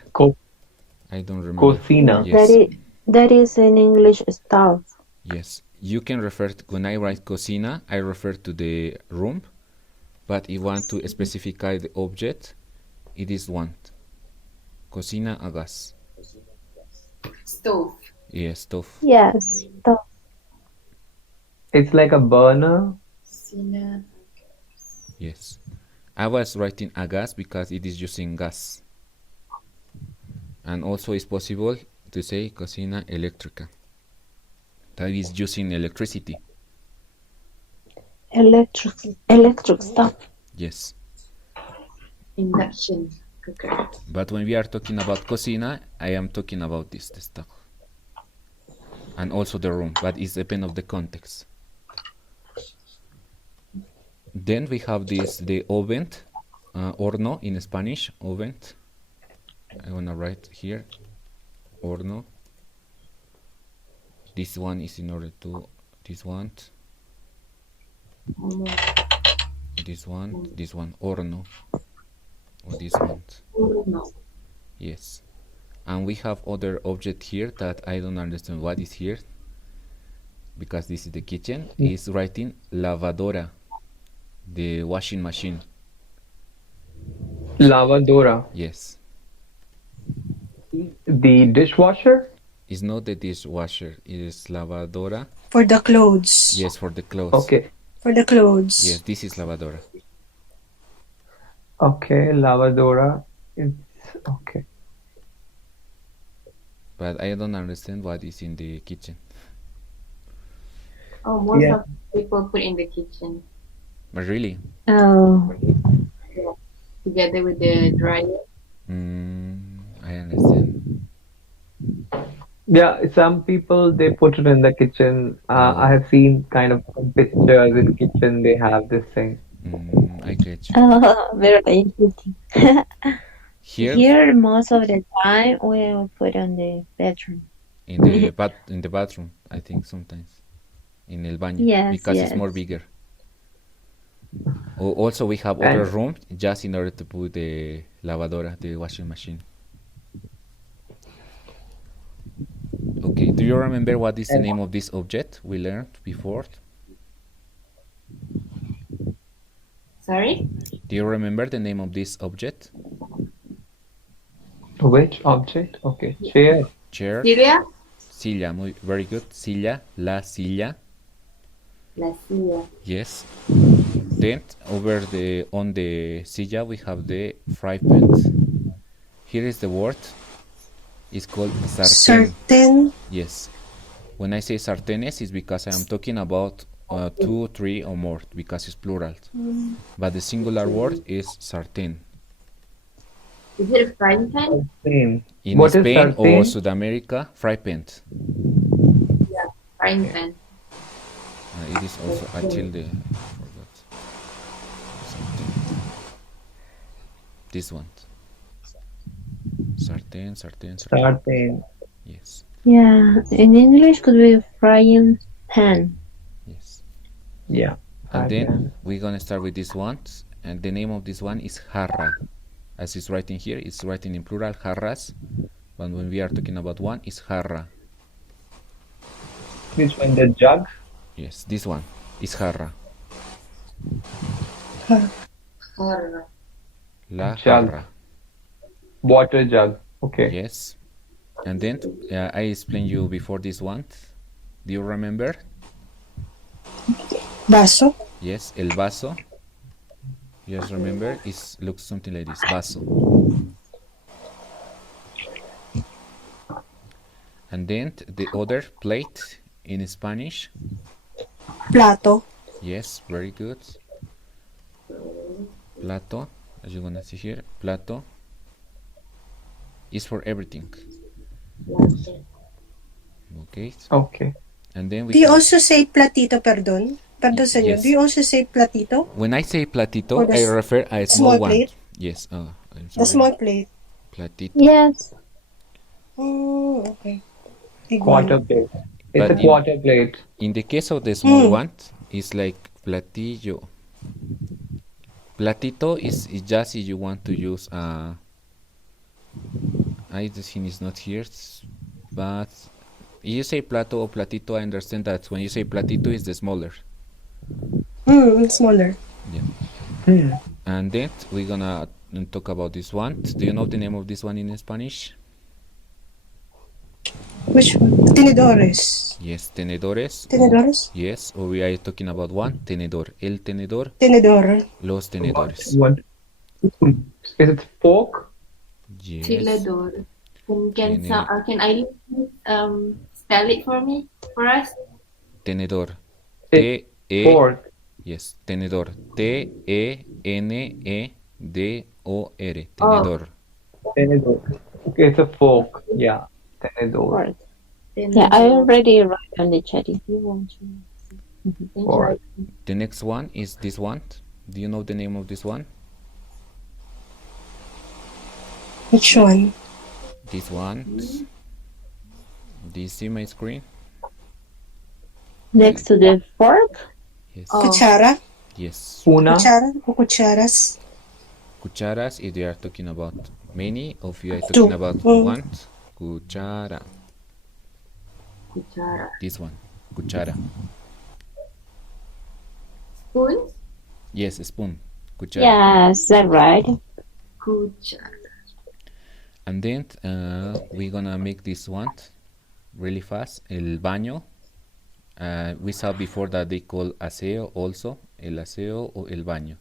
I don't remember. Cocina. Yes. That is in English stove. Yes. You can refer to, when I write cocina, I refer to the room, but if you want to specify the object, it is one. Cocina a gas. Stove. Yes, stove. Yes, stove. It's like a burner. Yes. I was writing a gas because it is using gas. And also it's possible to say cocina eléctrica. That is using electricity. Electric stuff. Yes. Induction cooker. But when we are talking about cocina, I am talking about this stuff. And also the room, but it depends of the context. Then we have this, the oven, horno in Spanish, oven. I wanna write here, horno. This one is in order to, this one, horno, or this one. Yes. And we have other object here that I don't understand what is here, because this is the kitchen, is writing lavadora, the washing machine. Lavadora. Yes. The dishwasher? It's not the dishwasher, it is lavadora. For the clothes. Yes, for the clothes. Okay. For the clothes. Yes, this is lavadora. Okay, lavadora. It's okay. But I don't understand what is in the kitchen. Oh, most of people put in the kitchen. But really? Oh. Together with the dryer. I understand. Yeah, some people they put it in the kitchen. I have seen kind of pictures in kitchen. They have this thing. I get you. Oh, very interesting. Here, Here, most of the time, we will put on the bedroom. in the bathroom, I think sometimes. In el baño. Yes, Because it's yes. more bigger. Also, we have other rooms just in order to put the lavadora, the washing machine. Okay, do you remember what is the name of this object we learned before? Sorry? Do you remember the name of this object? Which object? Okay. Chair. Chair. Syria? Silla. Very good. Silla. La silla. La silla. Yes. Then on the silla we have the fry pan. Here is the word. It's called sartén. Certain. Yes. When I say sartenes, it's because I am talking about 2, 3, or more, because it's plural. But the singular word is sartén. Is it a frying pan? Sartén. In What is Spain or sartén? South America, fry pan. Frying pan. It is also a tilde. I forgot. Sartén. This one. Sartén, sartén, sartén. Sartén. Yes, Yeah, in English could be frying pan. yes. Yeah. And then Sartén. we're gonna start with this one, and the name of this one is jarra. As it's writing here, it's writing in plural, jarras. But when we are talking about one, it's jarra. Which one? The jug? Yes, this one is jarra. Or La Jug. jarra. Water jug. Okay. Yes. And then I explained you before this one. Do you remember? Vaso. Yes, el vaso. Yes, remember? It looks something like this, vaso. And then the other plate in Spanish. Plato. Yes, very good. Plato, as you're gonna see here, plato is for everything. Okay. Okay. And then we Do you have, also say platito, perdón? Perdón, senor. Yes. Do you also say platito? when I say platito, Or the I refer a small small one. plate? Yes. I'm The sorry. small plate. Platito. Yes. Okay. Big Quarter one. plate. It's But a quarter plate. In the case of the small one, it's like platillo. Platito is just if you want to use I think it's not here, but if you say plato or platito, I understand that when you say platito, it's the smaller. Smaller. Yeah. And then we're gonna talk about this one. Do you know the name of this one in Spanish? Which one? Tenedores. Yes, tenedores. Tenedores? Yes, or we are talking about one tenedor. El tenedor, Tenedor. los tenedores. What? Is it fork? Yes. Tilador. Can Tene- I spell it for us? Tenedor. It's T-E, fork. yes, tenedor. T-E-N-E-D-O-R. Tenedor. Tenedor. Okay, it's a fork. Yeah. Tenedor. Fork. Yeah, I already wrote on the chat if you want to. Thank Fork. you. The next one is this one. Do you know the name of this one? Which one? This one. Do you see my screen? Next to the fork? Yes. Oh. Cuchara? Yes. Una. Cuchara o cucharas? Cucharas, if they are talking about many, or if you are Two. talking about one. Cuchara. Cuchara. This one. Cuchara. Spoons? Yes, spoon. Cuchara. Yes, that's right. Cuchara. And then we're gonna make this one really fast. El baño. We saw before that they call aseo also. El aseo or el baño.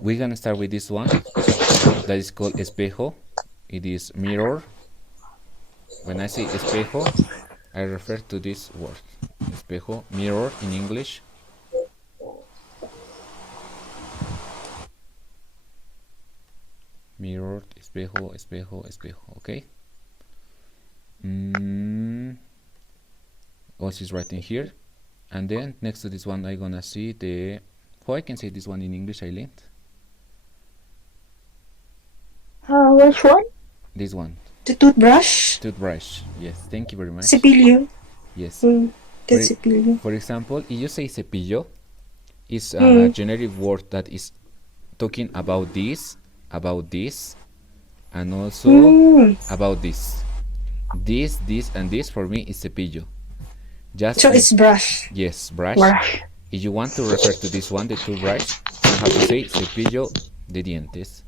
We're gonna start with this one that is called espejo. It is mirror. When I say espejo, I refer to this word. Espejo, mirror in English. Mirror, espejo, espejo, espejo. Okay. Also is writing here. And then next to this one, I'm gonna see the. How I can say this one in English, Eileen? Which one? This one. The toothbrush? Toothbrush. Yes, thank you very much. Cepillo? Yes. The For- cepillo. For example, if you say cepillo, it's a generic word that is talking about this, and also about this. This, and this for me is cepillo. Just So it's brush. yes, brush. Brush. If you want to refer to this one, the toothbrush, you have to say cepillo de dientes.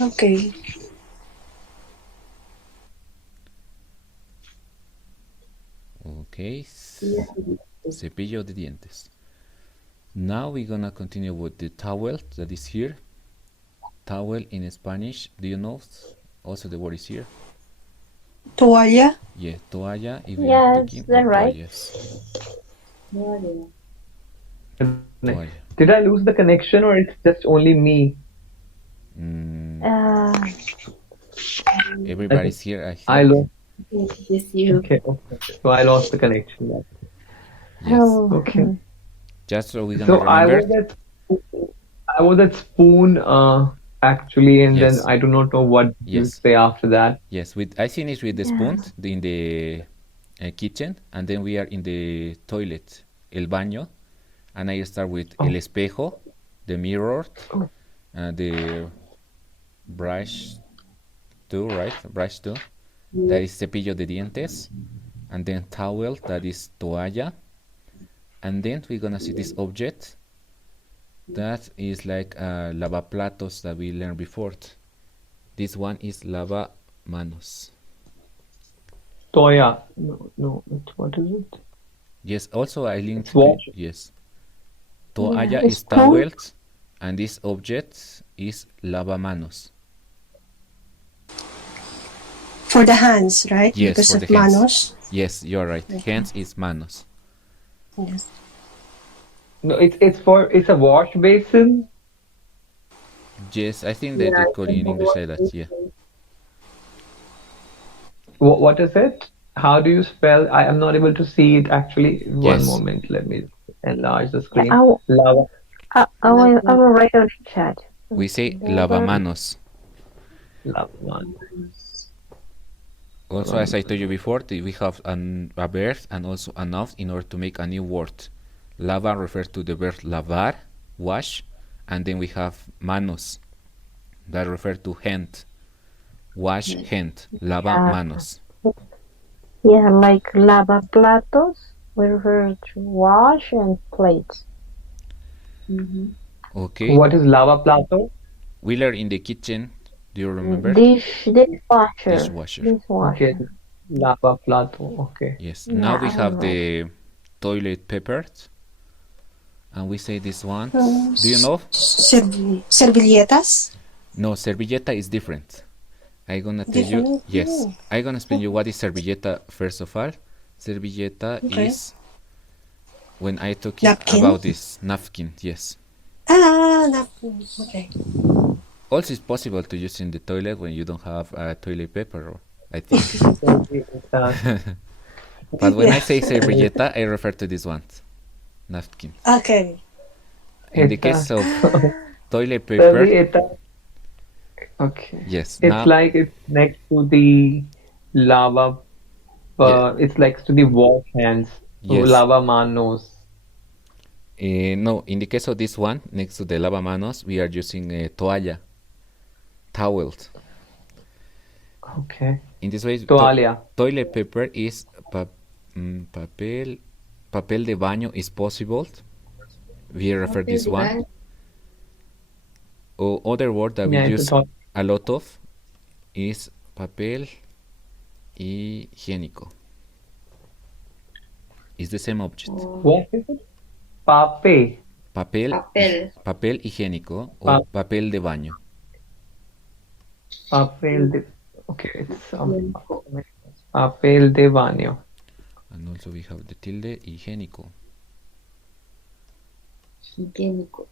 Okay. Okay, cepillo de dientes. Now we're gonna continue with the towel that is here. Towel in Spanish, do you know? Also the word is here. Toalla. Yeah, toalla. If we are Yes, talking that's right. toallas. Toalla. Did I lose the connection or it's just only me? Everybody's here, I think. I lost. Yes, you. Okay. So I lost the connection. Yes. Okay. Just so we're gonna So remember. I was at spoon actually, and Yes. then I do not know what you Yes. say after that. Yes, I finished with the spoon in the kitchen, and then we are in the toilet, el baño, and I start with el espejo, the mirror, the brush too, right? Brush too. That is cepillo de dientes, and then towel, that is toalla, and then we're gonna see this object that is like lavaplatos that we learned before. This one is lavamanos. Toya. No. What is it? Yes, also I linked It's wash. yes. Toalla Yeah, is spoon. towels, and this object is lavamanos. For the hands, right? Yes, Because for of the hands. manos. Yes, you're right. Hands is manos. Yes. No, it's a wash basin. Yes, I think that they call it in English like that. Yeah. What is it? How do you spell? I am not able to see it actually. Yes. One moment. Let me enlarge the screen. I will, Lava. I will write on the chat. We say lavamanos. Lava. Also, as I told you before, we have a verb and also a noun in order to make a new word. Lava refers to the verb lavar, wash, and then we have manos that refer to hand. Wash hand, lava manos. Yeah, like lavaplatos, we refer to wash and plates. Okay, What is lava plato? we learned in the kitchen. Do you remember? Dishwasher. Dishwasher. Okay. Lava plato. Okay. Yes. Yeah, Now we I have know. the toilet paper, and we say this one. Do you know? Servilletas. No, servilleta is different. I'm gonna tell you. Different? Yes, Oh. I'm gonna explain you what is servilleta first of all. Servilleta Okay. is when I talking Napkin? about this napkin. Yes. Napkin. Okay. Also, it's possible to use in the toilet when you don't have toilet paper. I think. But when I say servilleta, I refer to this one, napkin. Okay. In the case of toilet paper, Servieta. Okay. yes. It's Now, like it's next to the lava. Yeah. It's next to the wash hands. Yes. Lava manos. no, in the case of this one, next to the lavamanos, we are using toalla, towels. Okay. In this way, Toalla. toilet paper is papel de baño is possible. We refer this one. Or other word that we Yeah, it's use a a lot of is papel higiénico. It's the same object. What is it? Pape. Papel higiénico or papel de baño. Papel de. Okay, it's papel de baño. And also we have the tilde higiénico. Higiénico.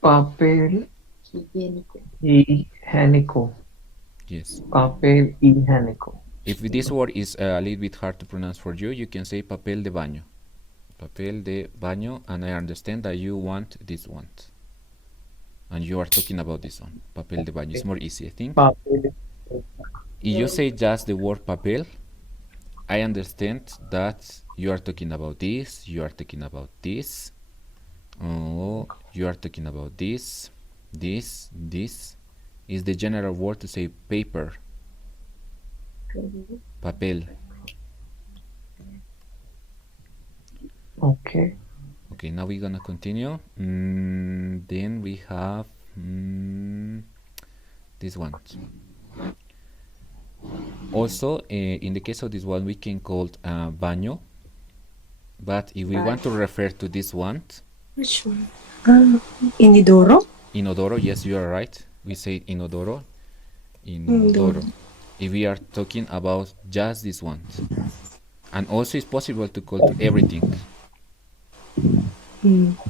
Papel higiénico. Yes. Papel higiénico. If this word is a little bit hard to pronounce for you, you can say papel de baño. Papel de baño, and I understand that you want this one. And you are talking about this one. Papel de baño. It's more easy, I think. Papel. If you say just the word papel, I understand that you are talking about this, you are talking about this, you are talking about this, this is the general word to say paper. Papel. Okay. Okay, now we're gonna continue. Then we have this one. Also, in the case of this one, we can call it baño. But if we want to refer to this one, Which one? Inidoro? inodoro, yes, you are right. We say inodoro. Inodoro. If we are talking about just this one. And also it's possible to call to everything.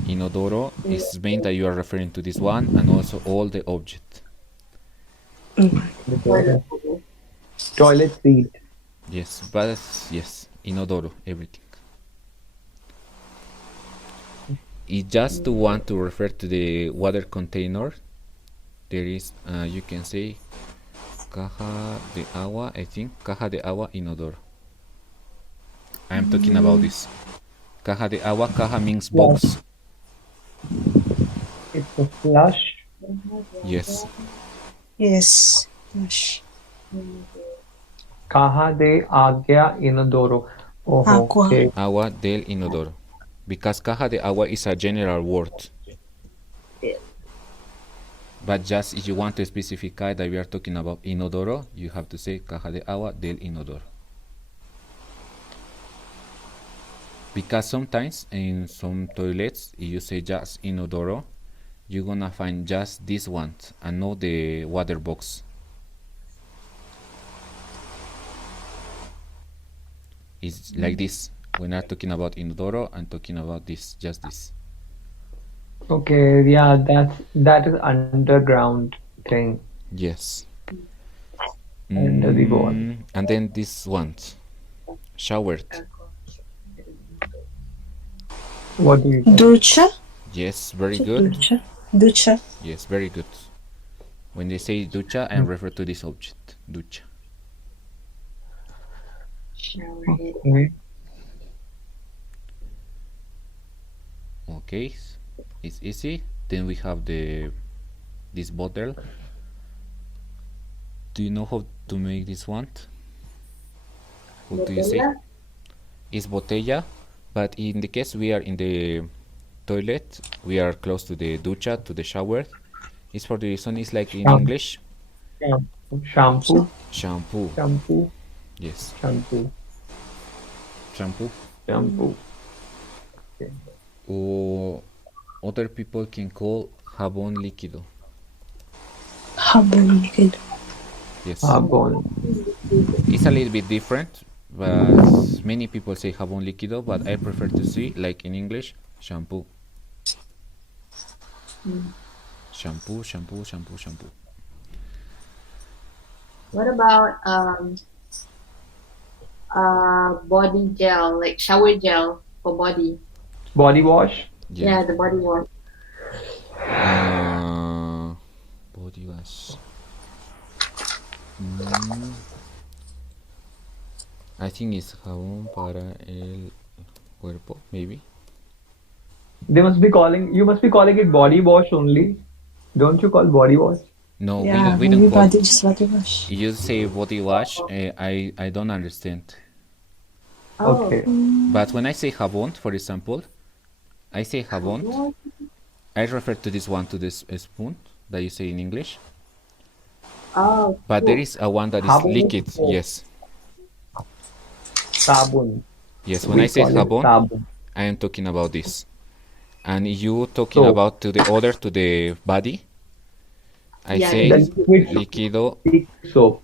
Inodoro is mean that you are referring to this one and also all the object. Toilet seat. Yes, but yes, inodoro, everything. It's just to want to refer to the water container. There is, you can say, caja de agua, I think, caja de agua inodoro. I am talking about this. Caja de agua, caja means box. It's a flush. Yes. Yes. Gosh. Caja de agua inodoro. Oh, Aqua. okay. Agua del inodoro. Because caja de agua is a general word. But just if you want to specify that we are talking about inodoro, you have to say caja de agua del inodoro. Because sometimes in some toilets, if you say just inodoro, you're gonna find just this one and not the water box. It's like this. When I'm talking about inodoro, I'm talking about this, just this. Okay, yeah, that is underground thing. Yes. Under the wall. And then this one, showered. What do you think? Ducha? Yes, very good. Ducha. Ducha. Yes, very good. When they say ducha, I refer to this object, ducha. Okay. Okay, it's easy. Then we have this bottle. Do you know how to make this one? What do you say? It's botella, but in the case we are in the toilet, we are close to the ducha, to the shower. It's for the reason it's like in English. Shampoo. Shampoo. Shampoo. Yes. Shampoo. Shampoo. Shampoo. Or other people can call jabón líquido. Jabón líquido. Yes. Jabón. It's a little bit different, but many people say jabón líquido, but I prefer to say, like in English, shampoo. Shampoo, shampoo, shampoo, shampoo. What about body gel, like shower gel for body? Body wash. Yeah, the body wash. Body wash. I think it's jabón para el cuerpo, maybe. You must be calling it body wash only. Don't you call body wash? No, Yeah, we don't call. body, just body wash. You say body wash, I don't understand. Okay. But when I say jabón, for example, I say jabón, I refer to this one, to this spoon that you say in English. Oh. But there is a one that is Jabón. liquid. Yes. Sabun. Yes, when I say call it jabón, sabun. I am talking about this. And you talking So- about to the body, I Yeah, say the liquid líquido soap.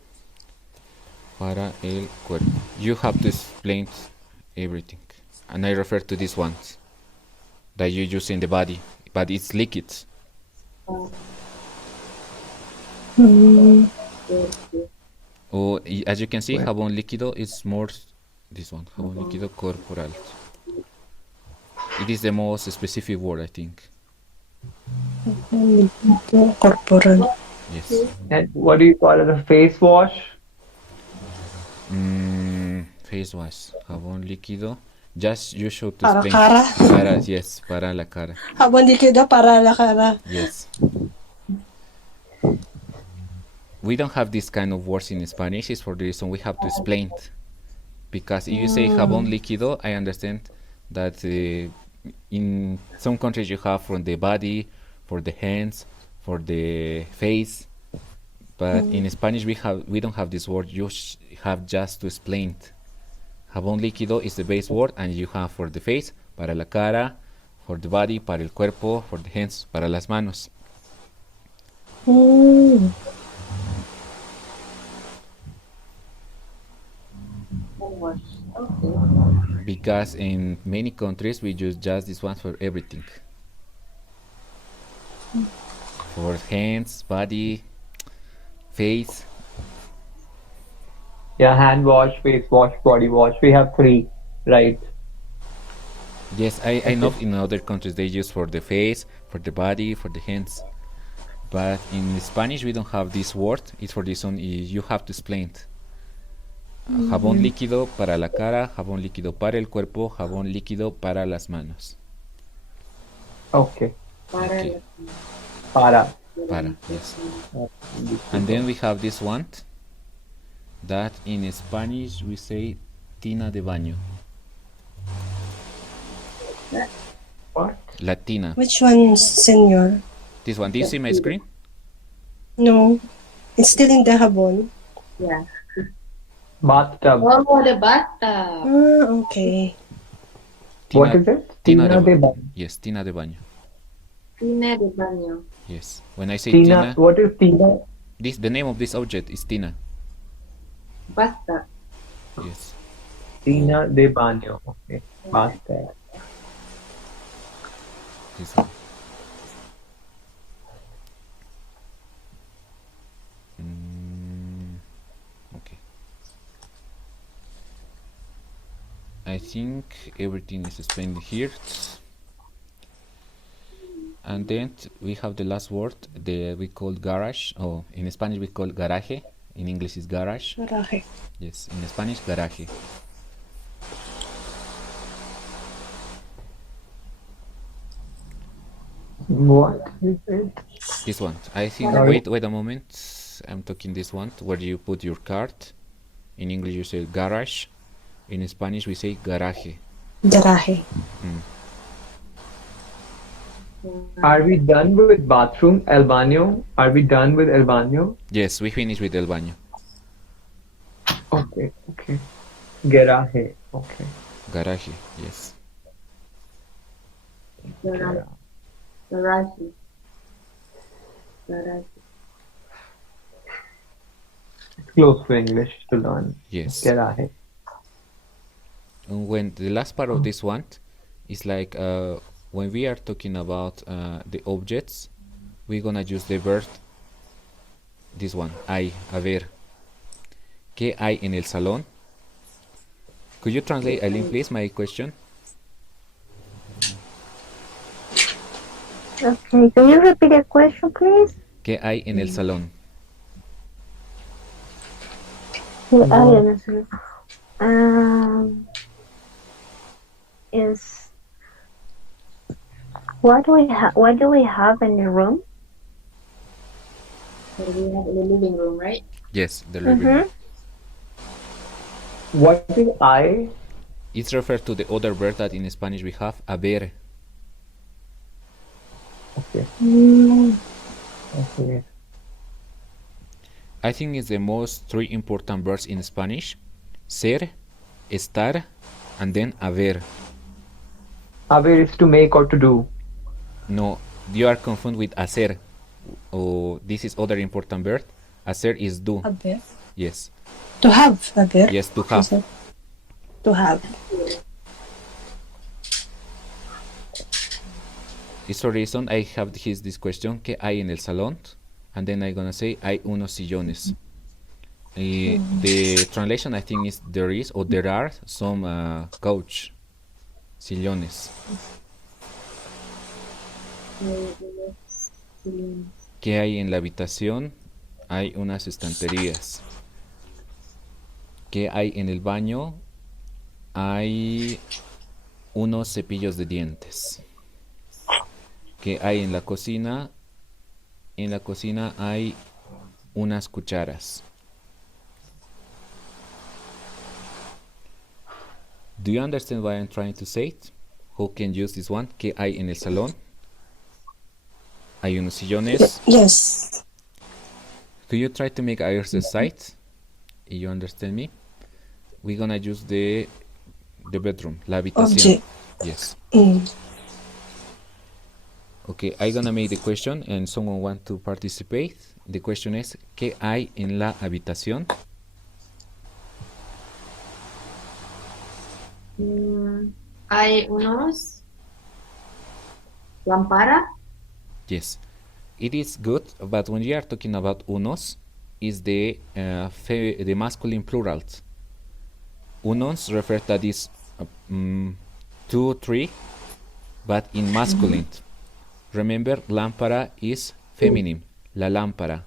para el cuerpo. You have to explain everything. And I refer to these ones that you use in the body, but it's liquid. Or as you can see, jabón líquido is more this one, jabón líquido corporal. It is the most specific word, I think. Corporal. Yes. And what do you call it? A face wash? Face wash, jabón líquido. Just you should Para explain. cara. Para, yes, para la cara. Jabón líquido para la cara. Yes. We don't have this kind of words in Spanish. It's for the reason we have to explain it. Because if you say jabón líquido, I understand that in some countries you have from the body, for the hands, for the face, but in Spanish we don't have this word. You have just to explain it. Jabón líquido is the base word, and you have for the face, para la cara, for the body, para el cuerpo, for the hands, para las manos. Because in many countries we use just this one for everything. For hands, body, face. Yeah, hand wash, face wash, body wash. We have 3, right? Yes, I know in other countries they use for the face, for the body, for the hands. But in Spanish we don't have this word. It's for this one. You have to explain it. Jabón líquido para la cara, jabón líquido para el cuerpo, jabón líquido para las manos. Okay. Okay. Para. Yes. And then we have this one that in Spanish we say tina de baño. What? La tina. Which one, senor? This one. Do you see my screen? No, it's still in the jabon. Yeah. Bathtub. Oh, the bathtub. Ah, okay. What is it? Tina de de baño. baño. Yes, tina de baño. Tina de baño. Yes. When I say Tina. tina, What is Tina? the name of this object is tina. Bathtub. Yes. Tina de baño. Okay. Bathtub. This one. Okay. I think everything is explained here. And then we have the last word we call garage. Oh, in Spanish we call garaje. In English is garage. Garaje. Yes, in Spanish garaje. What is it? This one. I think. Sorry. Wait a moment. I'm talking this one where you put your card. In English you say garage. In Spanish we say garaje. Garaje. Are we done with bathroom? El baño? Are we done with el baño? Yes, we finish with el baño. Okay. Okay. Garaje. Okay. Garaje. Yes. Garage. Garage. Garage. Close to English to learn. Yes. Garaje. And when the last part of this one is like when we are talking about the objects, we're gonna use the verb. This one, hay, haber. ¿Qué hay en el salón? Could you translate, Eileen, please, my question? Okay, can you repeat the question, please? ¿Qué hay en el salón? Is what do we have in the room? So we have in the living room, right? Yes, the living room. What is I? It's referred to the other verb that in Spanish we have, haber. Okay. Okay. I think it's the most 3 important verbs in Spanish: ser, estar, and then haber. Haber is to make or to do. No, you are confused with hacer. Oh, this is other important verb. Hacer is do. Haber. Yes. To have. Haber. Yes, to have. To have. It's the reason I have this question, ¿qué hay en el salón? And then I'm gonna say, hay unos sillones. The translation I think is there is or there are some couch, sillones. ¿Qué hay en la habitación? Hay unas estanterías. ¿Qué hay en el baño? Hay unos cepillos de dientes. ¿Qué hay en la cocina? En la cocina hay unas cucharas. Do you understand what I'm trying to say? Who can use this one? ¿Qué hay en el salón? Hay unos sillones. Yes. Could you try to make a exercise? You understand me? We're gonna use the bedroom, la habitación. Object. Yes. Mm. Okay, I'm gonna make the question and someone want to participate. The question is, ¿qué hay en la habitación? Hay unos lámpara. Yes. It is good, but when you are talking about unos, is the masculine plural. Unos refers that is 2, 3, but in masculine. Remember, lámpara is feminine, la lámpara.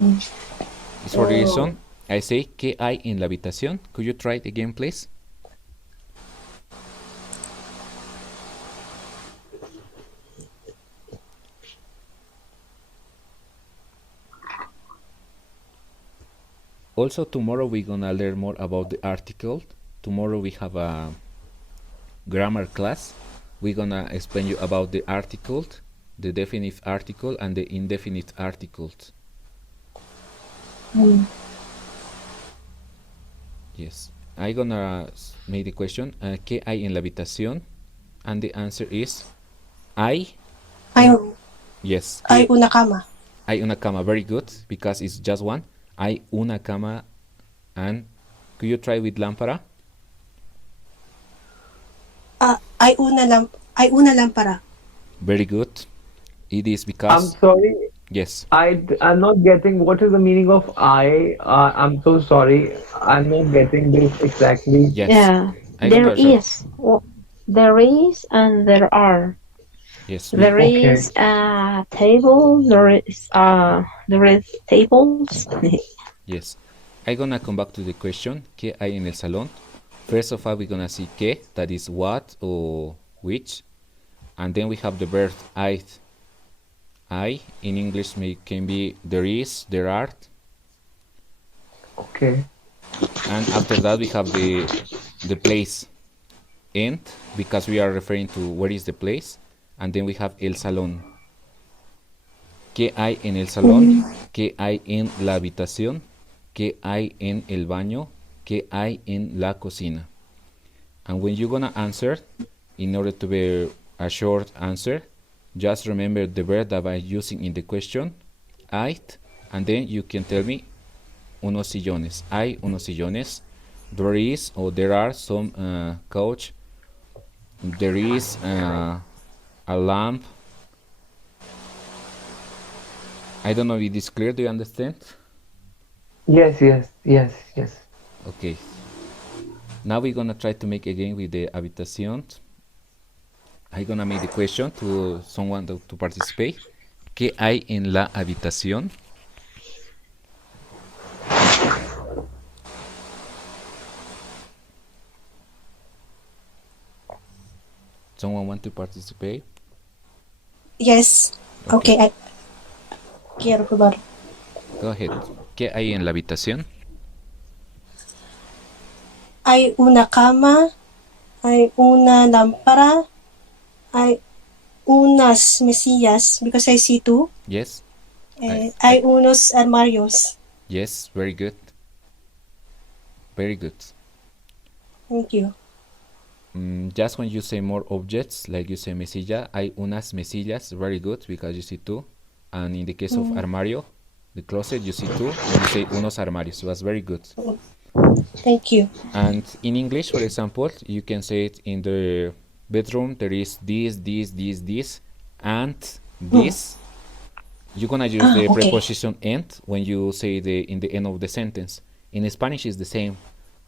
It's for the reason I say, ¿qué hay en la habitación? Could you try it again, please? Also, tomorrow we're gonna learn more about the article. Tomorrow we have a grammar class. We're gonna explain you about the article, the definite article and the indefinite articles. Yes. I'm gonna make the question, ¿qué hay en la habitación? And the answer is, Hay yes. hay una cama. Hay una cama. Very good, because it's just one. Hay una cama. And could you try with lámpara? Hay una lámpara. Very good. It is I'm because sorry. yes. I'm not getting what is the meaning of I. I'm so sorry. I'm not getting this exactly. Yes. Yeah, I'm there gonna show- is. There is and there are. Yes. There Okay. is a table. There is tables. Yes. I'm gonna come back to the question. ¿Qué hay en el salón? First of all, we're gonna see ¿qué? That is what or which. And then we have the verb I. I in English can be there is, there are. Okay. And after that we have the place. And because we are referring to where is the place. And then we have el salón. ¿Qué hay en el salón? ¿Qué hay en la habitación? ¿Qué hay en el baño? ¿Qué hay en la cocina? And when you're gonna answer, in order to be a short answer, just remember the verb that I'm using in the question, hay, and then you can tell me unos sillones. Hay unos sillones. There is or there are some couch. There is a lamp. I don't know if it is clear. Do you understand? Yes. Okay. Now we're gonna try to make again with the habitación. I'm gonna make the question to someone to participate. ¿Qué hay en la habitación? Someone want to participate? Yes. Okay. Quiero probar. Go ahead. ¿Qué hay en la habitación? Hay una cama. Hay una lámpara. Hay unas mesillas because I see two. Yes. Hay unos armarios. Yes. Very good. Very good. Thank you. Just when you say more objects, like you say mesilla, hay unas mesillas. Very good, because you see two. And in the case of armario, the closet, you see two. And you say unos armarios. So that's very good. Thank you. And in English, for example, you can say it in the bedroom. There is this, and this. You're gonna use the okay. preposition "and" when you say in the end of the sentence. In Spanish, it's the same.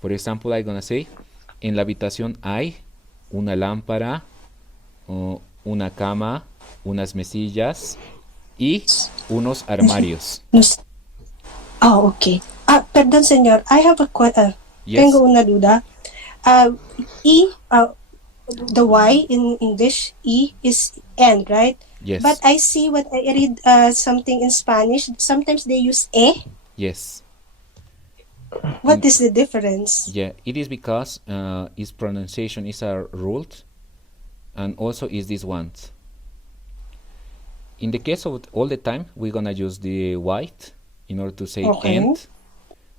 For example, I'm gonna say, en la habitación hay una lámpara, una cama, unas mesillas y unos armarios. Okay. Perdón, señor. I have a question. Yes. Tengo una duda. The Y in English, E is and, right? Yes. But I see when I read something in Spanish, sometimes they use Yes. What is the difference? Yeah, it is because its pronunciation is a rule. and also is this one. In the case of all the time, we're gonna use the white in order to say Okay. and,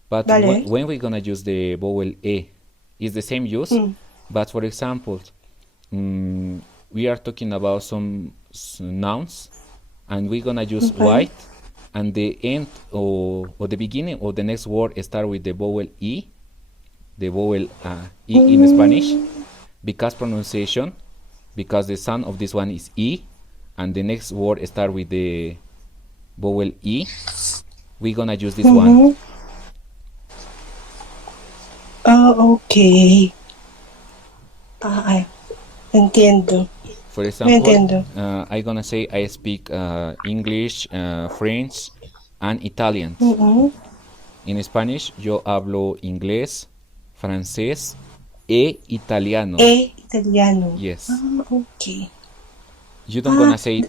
but Vale. when we're gonna use the vowel e, it's the same use, but for example, we are talking about some nouns, and we're gonna use white, and the end or the beginning of the next word start with the vowel e, the vowel e in Spanish, because pronunciation, because the sound of this one is e, and the next word start with the vowel e, we're gonna use this one. Okay. Ay, entiendo. For example, entiendo. I'm gonna say I speak English, French, and Italian. En Spanish, yo hablo inglés, francés e italiano. Italiano. Yes. Okay. You don't gonna say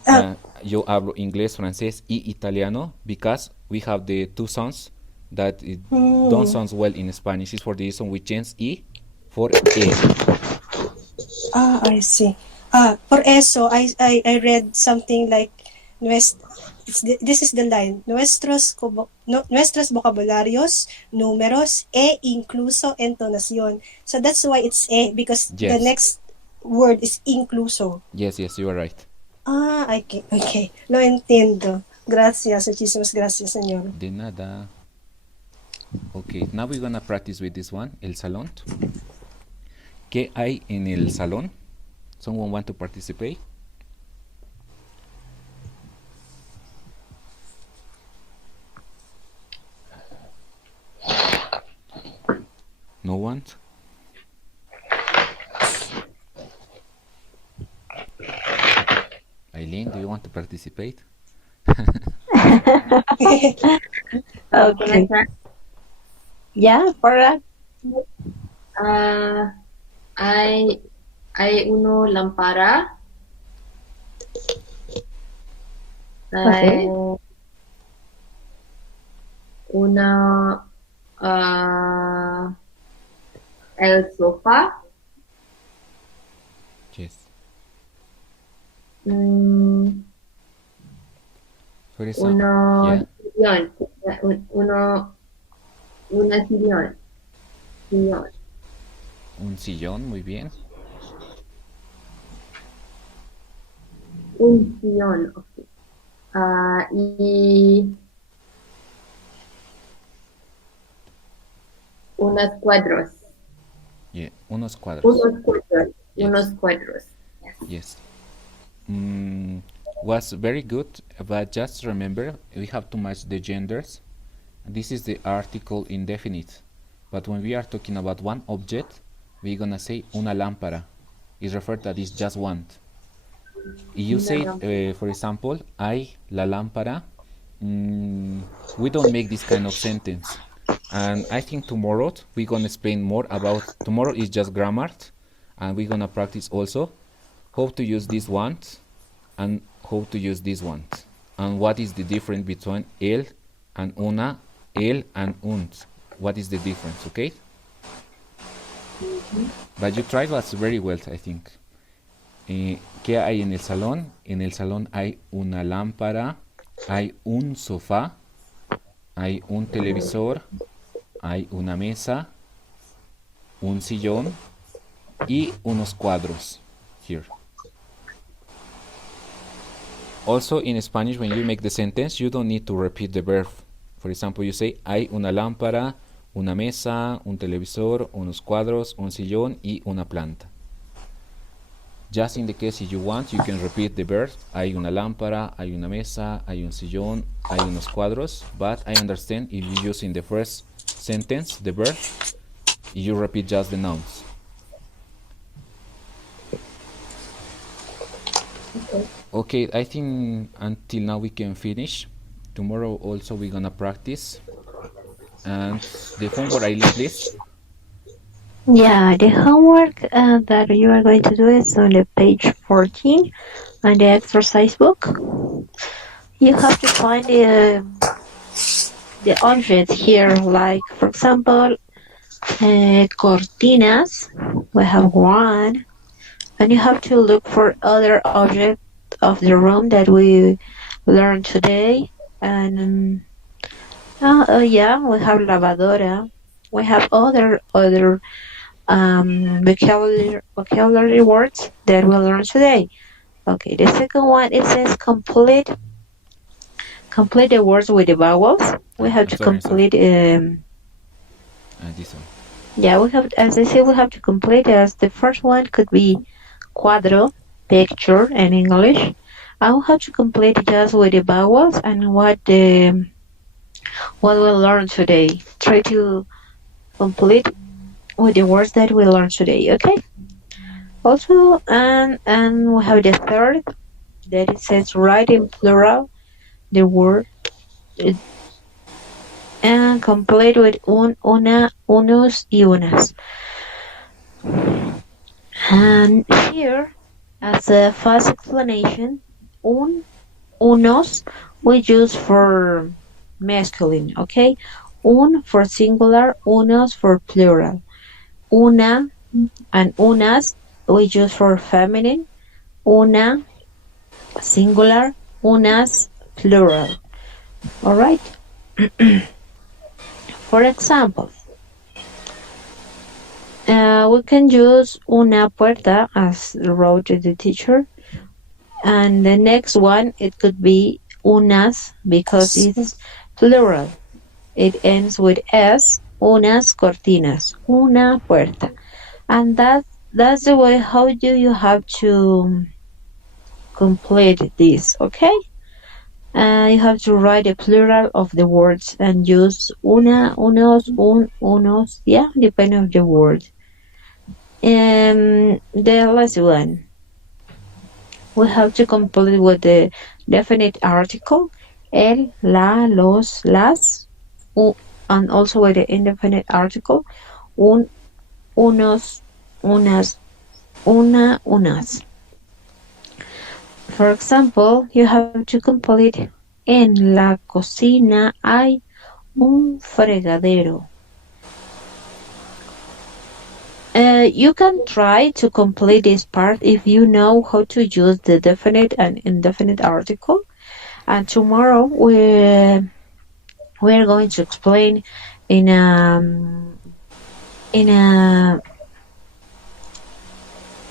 yo hablo inglés, francés y italiano, because we have the two sounds that don't sound well in Spanish. It's for the reason we change e for e. I see. Por eso, I read something like, this is the line, nuestros vocabularios, números, e incluso entonación. So that's why it's e, because the next word is incluso. Yes, you are right. Okay. Lo entiendo. Gracias, muchísimas gracias, señor. De nada. Okay, now we're gonna practice with this one, el salón. ¿Qué hay en el salón? Someone want to participate? No one? Eileen, do you want to participate? Okay. Yeah, for hay uno lámpara. Okay. Una el sofá. Yes. For example, Sillón. Una sillón. Un sillón, muy bien. Un sillón, okay. Y unos cuadros. Yeah, unos cuadros. Unos cuadros. Yes. Was very good, but just remember we have to match the genders. This is the article indefinite, but when we are talking about one object, we're gonna say una lámpara. It's referred that it's just one. If you say, for example, hay la lámpara, we don't make this kind of sentence. And I think tomorrow we're gonna explain more about, tomorrow is just grammar, and we're gonna practice also how to use this one and how to use this one, and what is the difference between el and una, el and un. What is the difference, okay? But you tried was very well, I think. ¿Qué hay en el salón? En el salón hay una lámpara, hay un sofá, hay un televisor, hay una mesa, un sillón y unos cuadros. Here. Also in Spanish, when you make the sentence, you don't need to repeat the verb. For example, you say hay una lámpara, una mesa, un televisor, unos cuadros, un sillón y una planta. Just in the case if you want, you can repeat the verb. Hay una lámpara, hay una mesa, hay un sillón, hay unos cuadros. But I understand if you use in the first sentence the verb, you repeat just the nouns. Okay, I think until now we can finish. Tomorrow also we're gonna practice. And the homework, Aileen, please. Yeah, the homework that you are going to do is on the page 14 on the exercise book. You have to find the objects here, like, for example, cortinas. We have one. And you have to look for other objects of the room that we learned today. And yeah, we have lavadora. We have other vocabulary words that we learned today. Okay, the second one, it says complete the words with the vowels. We have to Sorry. complete This one. yeah, we have, as I said, we have to complete as the first one could be cuadro, picture in English. I will have to complete just with the vowels and what we learned today. Try to complete with the words that we learned today, okay? Also, and we have the third that it says write in plural the word and complete with una, unos y unas. And here, as a fast explanation, unos we use for masculine, okay? Un for singular, unos for plural. Una and unas we use for feminine. Una singular, unas plural. All right. For example, we can use una puerta as wrote the teacher, and the next one it could be unas because it's plural. It ends with s. Unas cortinas, una puerta, and that's the way. How do you have to complete this? Okay. You have to write the plural of the words and use una, unos, unos, yeah, depending on the word. And the last one, we have to complete with the definite article, el, la, los, las, and also with the indefinite article, un, unos, unas, una, unas. For example, you have to complete en la cocina hay un fregadero. You can try to complete this part if you know how to use the definite and indefinite article. And tomorrow we're going to explain in a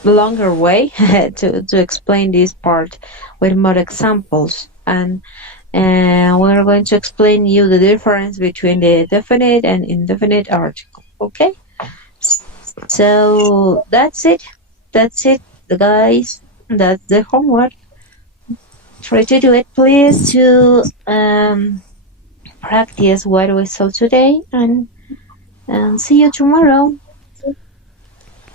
longer way to explain this part with more examples, and we're going to explain you the difference between the definite and indefinite article. Okay, so that's it guys, that's the homework. Try to do it, please, to practice what we saw today, and see you tomorrow.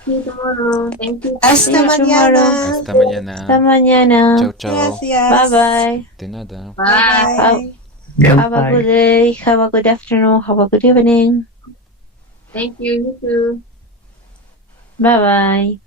See you tomorrow. Thank you. Hasta See you mañana. Hasta mañana. Hasta mañana. Chao, chao. Gracias. Bye bye. De nada. Bye. Have a good day, have a good afternoon, have a good evening. Thank you. You too. Bye bye.